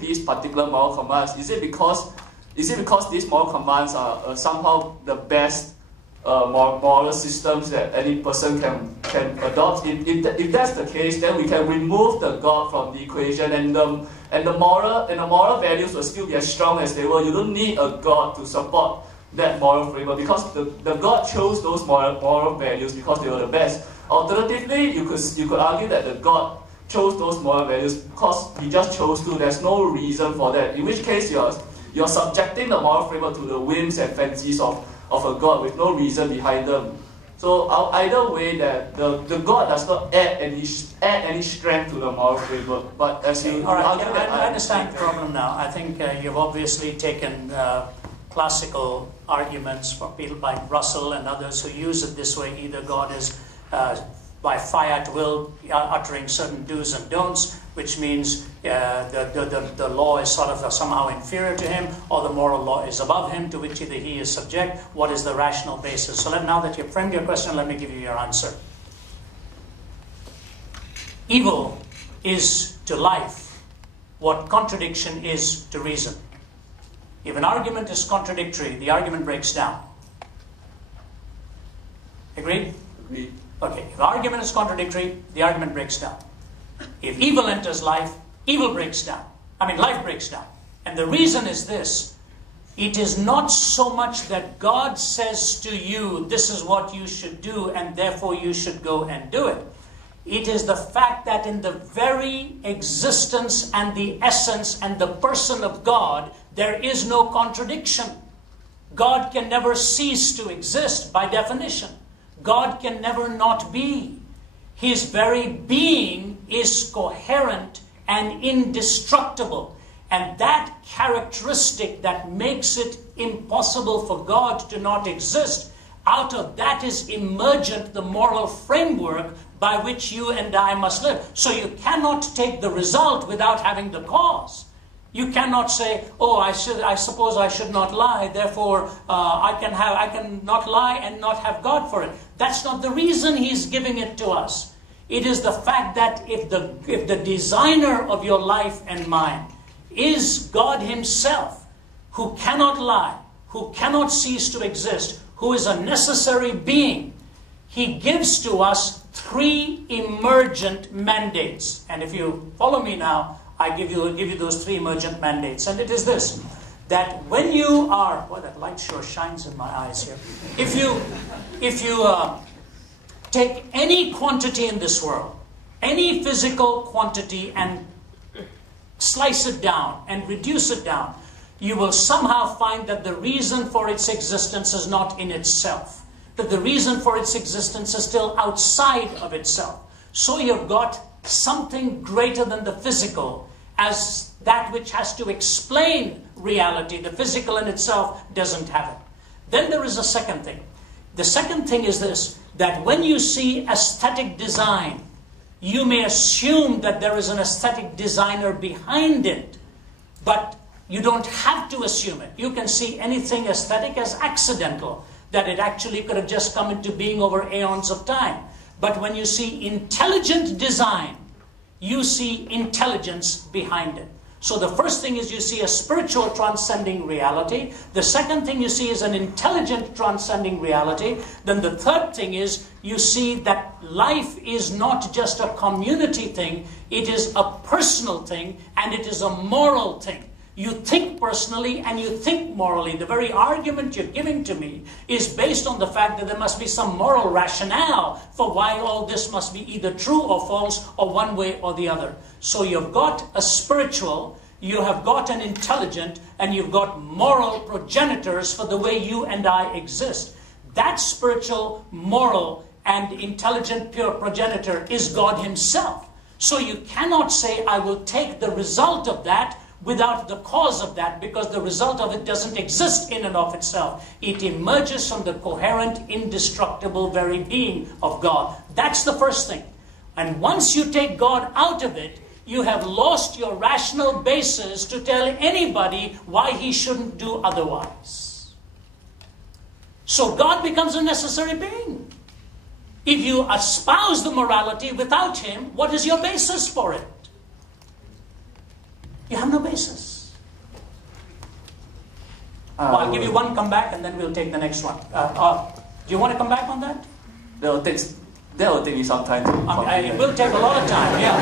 these particular moral commands? Is it because these moral commands are somehow the best moral systems that any person can adopt? If that's the case, then we can remove the God from the equation, and the moral values will still be as strong as they were. You don't need a God to support that moral framework, because the God chose those moral values because they were the best. Alternatively, you could argue that the God chose those moral values because he just chose to. There's no reason for that. In which case, you're subjecting the moral framework to the whims and fancies of a God with no reason behind them. So either way, that the God does not add any strength to the moral framework. But as you argue, I understand the problem now. I think you've obviously taken classical arguments from people like Russell and others who use it this way. Either God is by fiat will uttering certain do's and don'ts, which means the law is sort of somehow inferior to him, or the moral law is above him, to which either he is subject. What is the rational basis? So now that you've framed your question, let me give you your answer. Evil is to life what contradiction is to reason. If an argument is contradictory, the argument breaks down. Agreed? Agreed. Okay, if the argument is contradictory, the argument breaks down. If evil enters life, evil breaks down. Life breaks down. And the reason is this. It is not so much that God says to you, this is what you should do, and therefore you should go and do it. It is the fact that in the very existence and the essence and the person of God, there is no contradiction. God can never cease to exist by definition. God can never not be. His very being is coherent and indestructible. And that characteristic that makes it impossible for God to not exist, out of that is emergent the moral framework by which you and I must live. So you cannot take the result without having the cause. You cannot say, oh, I suppose I should not lie, therefore I can not lie and not have God for it. That's not the reason He's giving it to us. It is the fact that if the designer of your life and mine is God Himself, who cannot lie, who cannot cease to exist, who is a necessary being, He gives to us 3 emergent mandates. And if you follow me now, I give you those 3 emergent mandates. And it is this, that when you are, boy, that light sure shines in my eyes here. If you take any quantity in this world, any physical quantity, and slice it down and reduce it down, you will somehow find that the reason for its existence is not in itself. That the reason for its existence is still outside of itself. So you've got something greater than the physical as that which has to explain reality. The physical in itself doesn't have it. Then there is a second thing. The second thing is this, that when you see aesthetic design, you may assume that there is an aesthetic designer behind it, but you don't have to assume it. You can see anything aesthetic as accidental, that it actually could have just come into being over aeons of time. But when you see intelligent design, you see intelligence behind it. So the first thing is you see a spiritual transcending reality. The second thing you see is an intelligent transcending reality. Then the third thing is you see that life is not just a community thing, it is a personal thing, and it is a moral thing. You think personally and you think morally. The very argument you're giving to me is based on the fact that there must be some moral rationale for why all this must be either true or false or one way or the other. So you've got a spiritual, you have got an intelligent, and you've got moral progenitors for the way you and I exist. That spiritual, moral, and intelligent pure progenitor is God Himself. So you cannot say, I will take the result of that without the cause of that, because the result of it doesn't exist in and of itself. It emerges from the coherent, indestructible very being of God. That's the first thing. And once you take God out of it, you have lost your rational basis to tell anybody why He shouldn't do otherwise. So God becomes a necessary being. If you espouse the morality without Him, what is your basis for it? You have no basis. I'll give you one comeback and then we'll take the next one. Do you want to come back on that? That will take me some time to it will take a lot of time, yeah.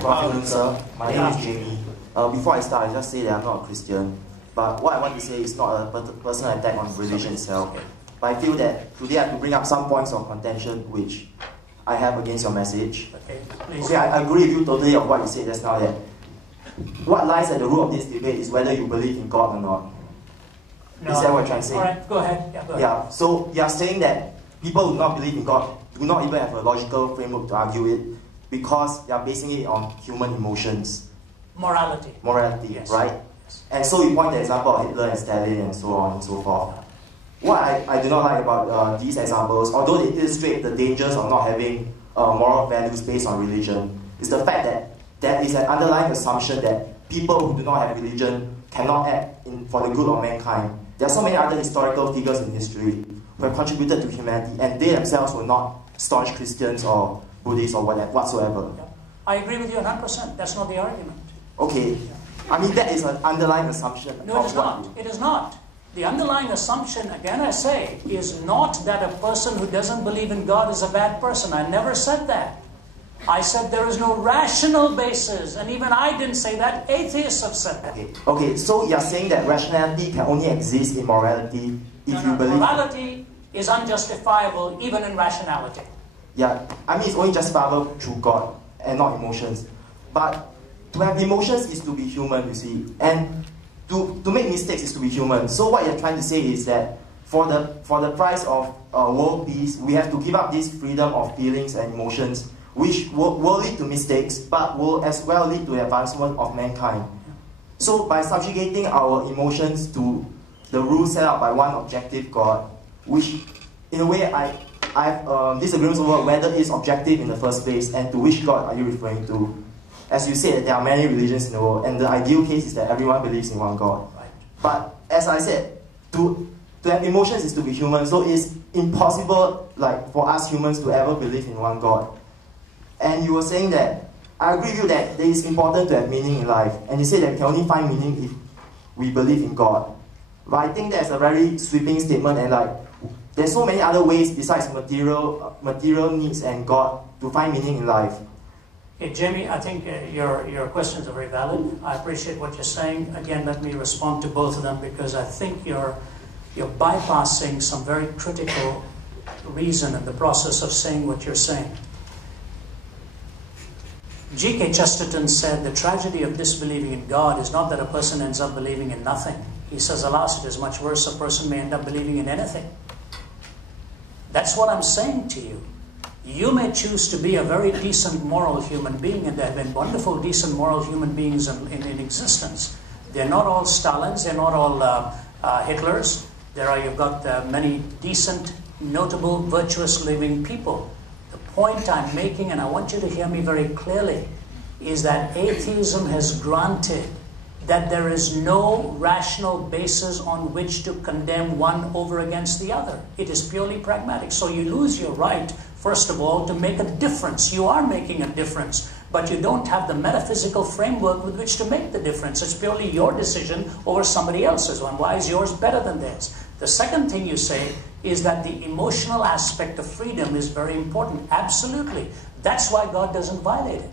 Good afternoon, sir. My name is Jamie. Before I start, I just say that I'm not a Christian. But what I want to say is not a personal attack on religion itself. But I feel that today I have to bring up some points of contention which I have against your message. Okay, I agree with you totally of what you said just now, that what lies at the root of this debate is whether you believe in God or not. No, is that what you're trying to say? Alright, go ahead. Yeah, go ahead. Yeah, so you are saying that people who do not believe in God do not even have a logical framework to argue it because they are basing it on human emotions. Morality. Morality, yes. Right? Yes. And so you point the example of Hitler and Stalin and so on and so forth. What I do not like about these examples, although they illustrate the dangers of not having moral values based on religion, is the fact that there is an underlying assumption that people who do not have religion cannot act for the good of mankind. There are so many other historical figures in history who have contributed to humanity, and they themselves were not staunch Christians or Buddhists or whatsoever. Yeah. I agree with you 100%. That's not the argument. Okay. I mean, that is an underlying assumption. No, it is not. It is not. The underlying assumption, again I say, is not that a person who doesn't believe in God is a bad person. I never said that. I said there is no rational basis, and even I didn't say that. Atheists have said that. Okay, so you're saying that rationality can only exist in morality if you believe... Morality is unjustifiable even in rationality. Yeah, I mean it's only justifiable through God and not emotions. But to have emotions is to be human, you see. And to make mistakes is to be human. So what you're trying to say is that for the price of world peace, we have to give up this freedom of feelings and emotions, which will lead to mistakes, but will as well lead to the advancement of mankind. So by subjugating our emotions to the rules set out by one objective God, which in a way I have disagreements over whether it's objective in the first place and to which God are you referring to. As you said, there are many religions in the world, and the ideal case is that everyone believes in one God. Right. But as I said, to have emotions is to be human, so it's impossible for us humans to ever believe in one God. And you were saying that, I agree with you that it is important to have meaning in life, and you said that we can only find meaning if we believe in God. But I think that's a very sweeping statement, and there's so many other ways besides material needs and God to find meaning in life. Hey, Jamie, I think your questions are very valid. I appreciate what you're saying. Again, let me respond to both of them because I think you're bypassing some very critical reason in the process of saying what you're saying. G.K. Chesterton said the tragedy of disbelieving in God is not that a person ends up believing in nothing. He says, alas, it is much worse. A person may end up believing in anything. That's what I'm saying to you. You may choose to be a very decent moral human being, and there have been wonderful decent moral human beings in existence. They're not all Stalins, they're not all Hitlers. You've got many decent, notable, virtuous living people. The point I'm making, and I want you to hear me very clearly, is that atheism has granted that there is no rational basis on which to condemn one over against the other. It is purely pragmatic. So you lose your right, first of all, to make a difference. You are making a difference, but you don't have the metaphysical framework with which to make the difference. It's purely your decision over somebody else's one. Why is yours better than theirs? The second thing you say is that the emotional aspect of freedom is very important. Absolutely. That's why God doesn't violate it.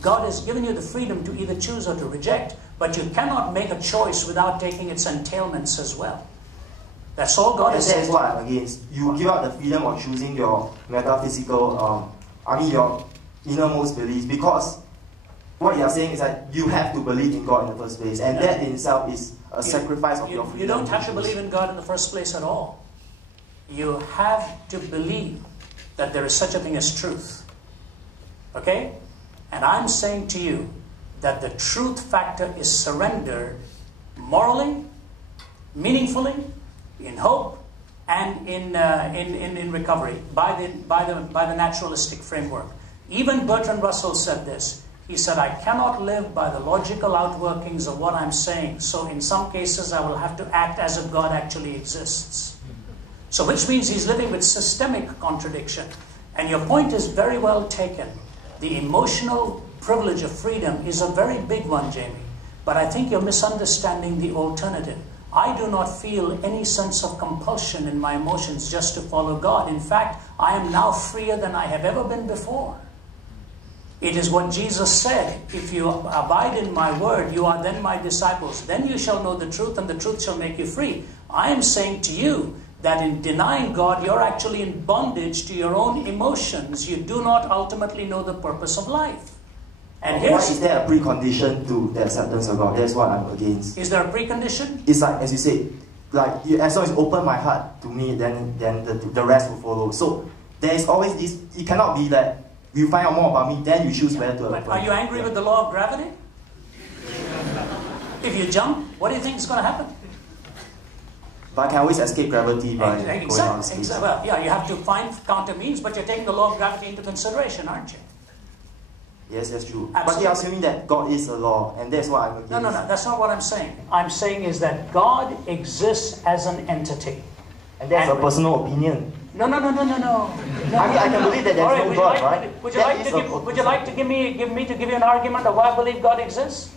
God has given you the freedom to either choose or to reject, but you cannot make a choice without taking its entailments as well. That's all God has said. That's what I'm against. You give up the freedom of choosing your metaphysical, your innermost beliefs, because what you are saying is that you have to believe in God in the first place, and that in itself is a sacrifice of your freedom. You don't have to believe in God in the first place at all. You have to believe that there is such a thing as truth. Okay? And I'm saying to you that the truth factor is surrendered morally, meaningfully, in hope, and in recovery by the naturalistic framework. Even Bertrand Russell said this. He said, I cannot live by the logical outworkings of what I'm saying, so in some cases I will have to act as if God actually exists. So which means he's living with systemic contradiction. And your point is very well taken. The emotional privilege of freedom is a very big one, Jamie. But I think you're misunderstanding the alternative. I do not feel any sense of compulsion in my emotions just to follow God. In fact, I am now freer than I have ever been before. It is what Jesus said, if you abide in my word, you are then my disciples. Then you shall know the truth, and the truth shall make you free. I am saying to you that in denying God, you're actually in bondage to your own emotions. You do not ultimately know the purpose of life. And why is there a precondition to the acceptance of God? That's what I'm against. Is there a precondition? It's like, as you say, as long as you open my heart to me, then the rest will follow. So there is always this, it cannot be that you find out more about me, then you choose whether to But are you angry with the law of gravity? If you jump, what do you think is going to happen? But I can always escape gravity by going on space. Exactly. Well, yeah, you have to find counter means, but you're taking the law of gravity into consideration, aren't you? Yes, that's true. Absolutely. But you're assuming that God is a law, and that's what I'm against. No, that's not what I'm saying. I'm saying is that God exists as an entity. And that's a personal opinion. No. I mean, I can believe that there's no God, right? Would you like to give me an argument of why I believe God exists?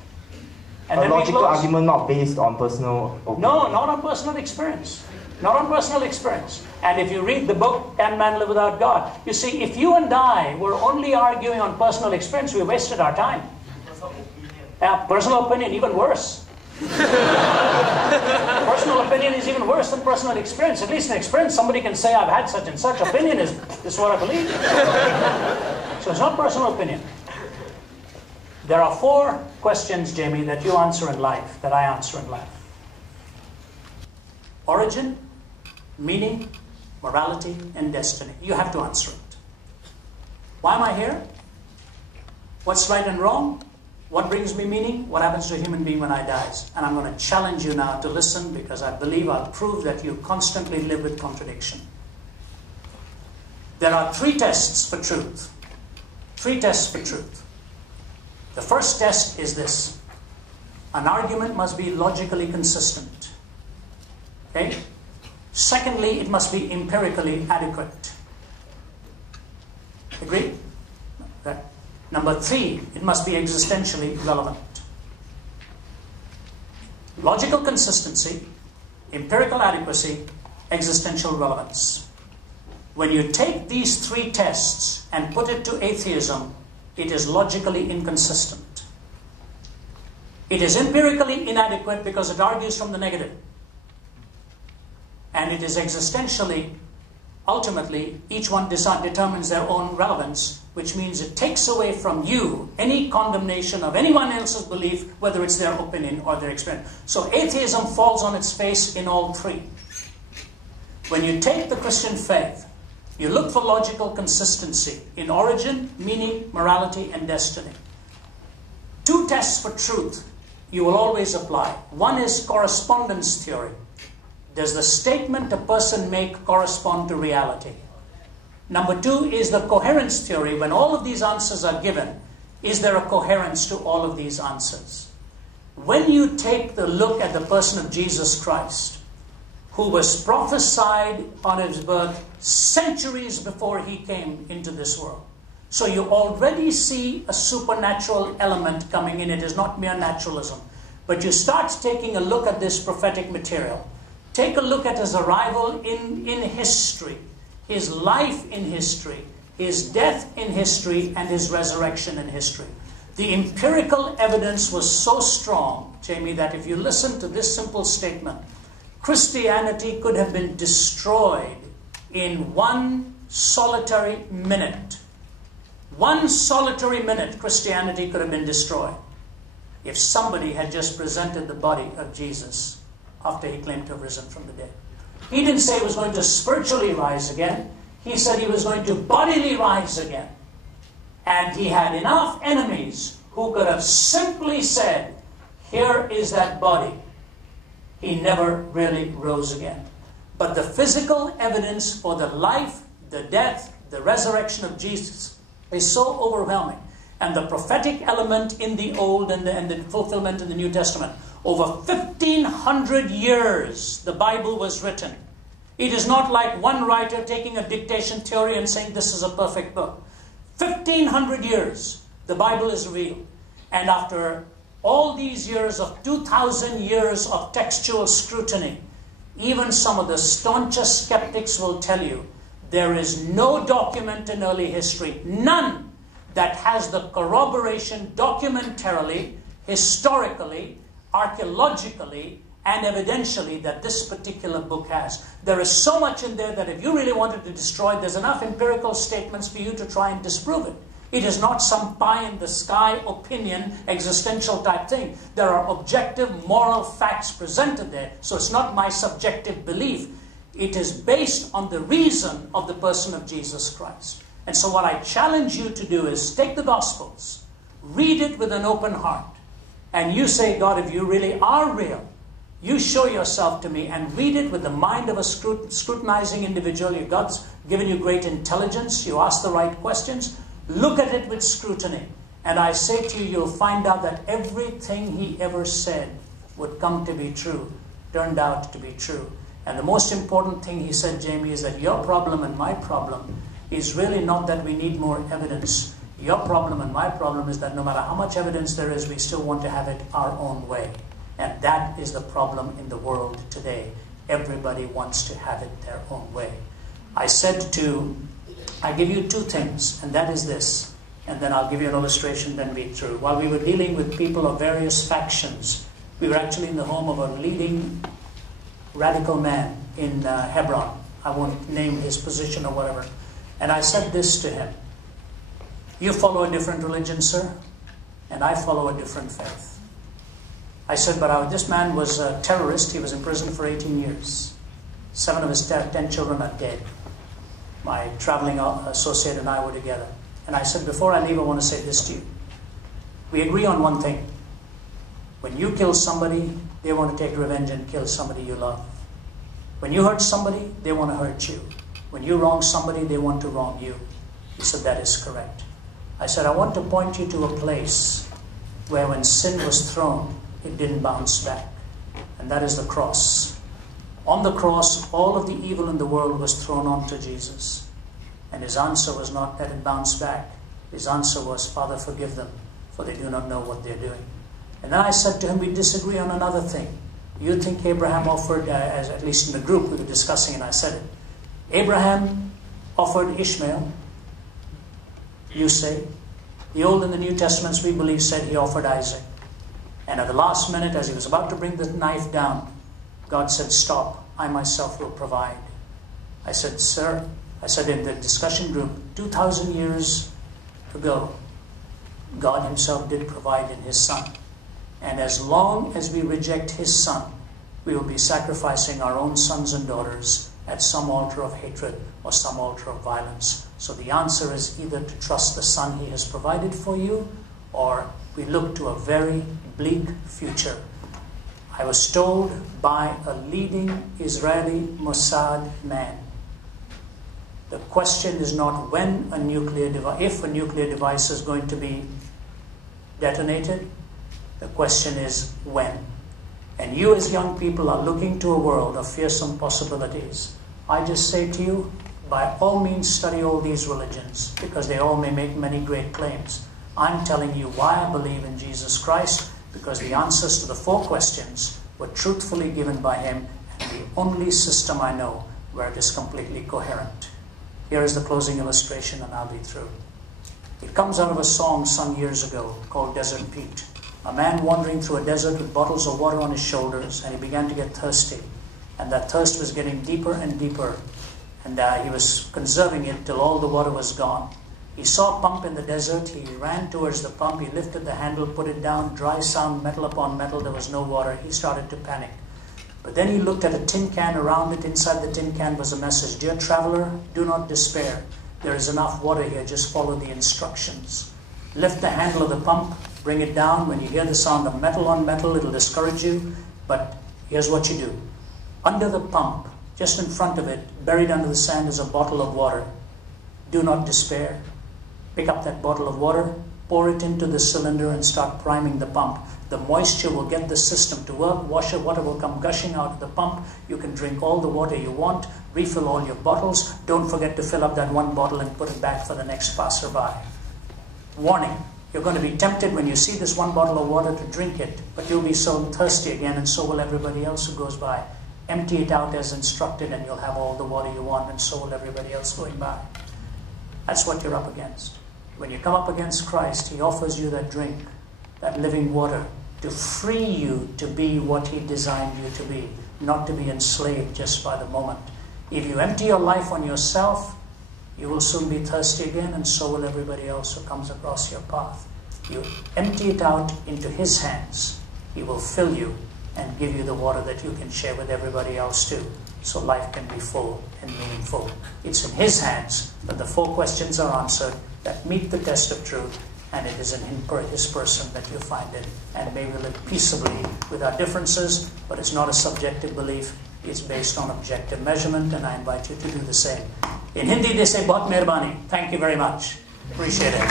And a then we logical close. argument not based on personal opinion. No, not on personal experience. Not on personal experience. And if you read the book, Can Man Live Without God? You see, if you and I were only arguing on personal experience, we wasted our time. Personal opinion, even worse. Personal opinion is even worse than personal experience. At least in experience, somebody can say, I've had such and such. Opinion is what I believe. So it's not personal opinion. There are 4 questions, Jamie, that you answer in life, that I answer in life. Origin, meaning, morality, and destiny. You have to answer it. Why am I here? What's right and wrong? What brings me meaning? What happens to a human being when I die? And I'm going to challenge you now to listen, because I believe I'll prove that you constantly live with contradiction. There are 3 tests for truth. 3 tests for truth. The first test is this. An argument must be logically consistent. Okay? Secondly, it must be empirically adequate. Agreed? Okay. Number 3, it must be existentially relevant. Logical consistency, empirical adequacy, existential relevance. When you take these 3 tests and put it to atheism, it is logically inconsistent. It is empirically inadequate because it argues from the negative. And it is existentially, ultimately, each one determines their own relevance, which means it takes away from you any condemnation of anyone else's belief, whether it's their opinion or their experience. So atheism falls on its face in all 3. When you take the Christian faith, you look for logical consistency in origin, meaning, morality, and destiny. 2 tests for truth you will always apply. One is correspondence theory. Does the statement a person make correspond to reality? Number 2 is the coherence theory. When all of these answers are given, is there a coherence to all of these answers? When you take the look at the person of Jesus Christ, who was prophesied on his birth centuries before he came into this world. So you already see a supernatural element coming in. It is not mere naturalism. But you start taking a look at this prophetic material. Take a look at his arrival in history, his life in history, his death in history, and his resurrection in history. The empirical evidence was so strong, Jamie, that if you listen to this simple statement, Christianity could have been destroyed in 1 solitary minute. 1 solitary minute, Christianity could have been destroyed if somebody had just presented the body of Jesus after he claimed to have risen from the dead. He didn't say he was going to spiritually rise again. He said he was going to bodily rise again. And he had enough enemies who could have simply said, here is that body. He never really rose again. But the physical evidence for the life, the death, the resurrection of Jesus is so overwhelming. And the prophetic element in the Old and the fulfillment in the New Testament. Over 1,500 years the Bible was written. It is not like one writer taking a dictation theory and saying this is a perfect book. 1,500 years the Bible is revealed. And after all these years of 2,000 years of textual scrutiny, even some of the staunchest skeptics will tell you there is no document in early history, none, that has the corroboration documentarily, historically, archaeologically, and evidentially that this particular book has. There is so much in there that if you really wanted to destroy it, there's enough empirical statements for you to try and disprove it. It is not some pie-in-the-sky opinion, existential type thing. There are objective moral facts presented there, so it's not my subjective belief. It is based on the reason of the person of Jesus Christ. And so what I challenge you to do is take the Gospels, read it with an open heart, and you say, God, if you really are real, you show yourself to me, and read it with the mind of a scrutinizing individual. God's given you great intelligence. You ask the right questions. Look at it with scrutiny. And I say to you, you'll find out that everything he ever said would come to be true, turned out to be true. And the most important thing he said, Jamie, is that your problem and my problem is really not that we need more evidence. Your problem and my problem is that no matter how much evidence there is, we still want to have it our own way. And that is the problem in the world today. Everybody wants to have it their own way. I give you two things, and that is this. And then I'll give you an illustration, then be through. While we were dealing with people of various factions, we were actually in the home of a leading radical man in Hebron. I won't name his position or whatever. And I said this to him. You follow a different religion, sir, and I follow a different faith. I said, but this man was a terrorist. He was in prison for 18 years. 7 of his 10 children are dead. My traveling associate and I were together. And I said, before I leave, I want to say this to you. We agree on one thing. When you kill somebody, they want to take revenge and kill somebody you love. When you hurt somebody, they want to hurt you. When you wrong somebody, they want to wrong you. He said, that is correct. I said, I want to point you to a place where when sin was thrown, it didn't bounce back. And that is the cross. On the cross, all of the evil in the world was thrown onto Jesus. And his answer was not that it bounced back. His answer was, Father, forgive them, for they do not know what they're doing. And then I said to him, we disagree on another thing. You think Abraham offered, at least in the group we were discussing, and I said it. Abraham offered Ishmael. You say. The Old and the New Testaments, we believe, said he offered Isaac. And at the last minute, as he was about to bring the knife down, God said, stop, I myself will provide. I said, sir, I said in the discussion group, 2,000 years ago, God himself did provide in his Son. And as long as we reject his Son, we will be sacrificing our own sons and daughters at some altar of hatred or some altar of violence. So the answer is either to trust the Son he has provided for you, or we look to a very bleak future. I was told by a leading Israeli Mossad man, the question is not when a nuclear device, if a nuclear device is going to be detonated. The question is when. And you as young people are looking to a world of fearsome possibilities. I just say to you, by all means study all these religions, because they all may make many great claims. I'm telling you why I believe in Jesus Christ, because the answers to the 4 questions were truthfully given by him, and the only system I know where it is completely coherent. Here is the closing illustration, and I'll be through. It comes out of a song sung years ago called Desert Pete. A man wandering through a desert with bottles of water on his shoulders, and he began to get thirsty. And that thirst was getting deeper and deeper. And he was conserving it till all the water was gone. He saw a pump in the desert. He ran towards the pump. He lifted the handle, put it down, dry sound, metal upon metal. There was no water. He started to panic. But then he looked at a tin can around it. Inside the tin can was a message. Dear traveler, do not despair. There is enough water here. Just follow the instructions. Lift the handle of the pump. Bring it down. When you hear the sound of metal on metal, it'll discourage you. But here's what you do. Under the pump, just in front of it, buried under the sand, is a bottle of water. Do not despair. Pick up that bottle of water, pour it into the cylinder, and start priming the pump. The moisture will get the system to work. Water will come gushing out of the pump. You can drink all the water you want. Refill all your bottles. Don't forget to fill up that one bottle and put it back for the next passerby. Warning. You're going to be tempted when you see this one bottle of water to drink it, but you'll be so thirsty again, and so will everybody else who goes by. Empty it out as instructed, and you'll have all the water you want, and so will everybody else going by. That's what you're up against. When you come up against Christ, he offers you that drink, that living water, to free you to be what he designed you to be, not to be enslaved just by the moment. If you empty your life on yourself, you will soon be thirsty again, and so will everybody else who comes across your path. You empty it out into his hands. He will fill you and give you the water that you can share with everybody else too, so life can be full and meaningful. It's in his hands that the 4 questions are answered that meet the test of truth, and it is in his person that you find it. And may we live peaceably with our differences, but it's not a subjective belief. It's based on objective measurement, and I invite you to do the same. In Hindi, they say, "Bahut mehrbani." Thank you very much. Appreciate it.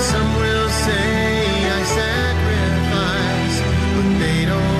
Some will say I sacrifice, but they don't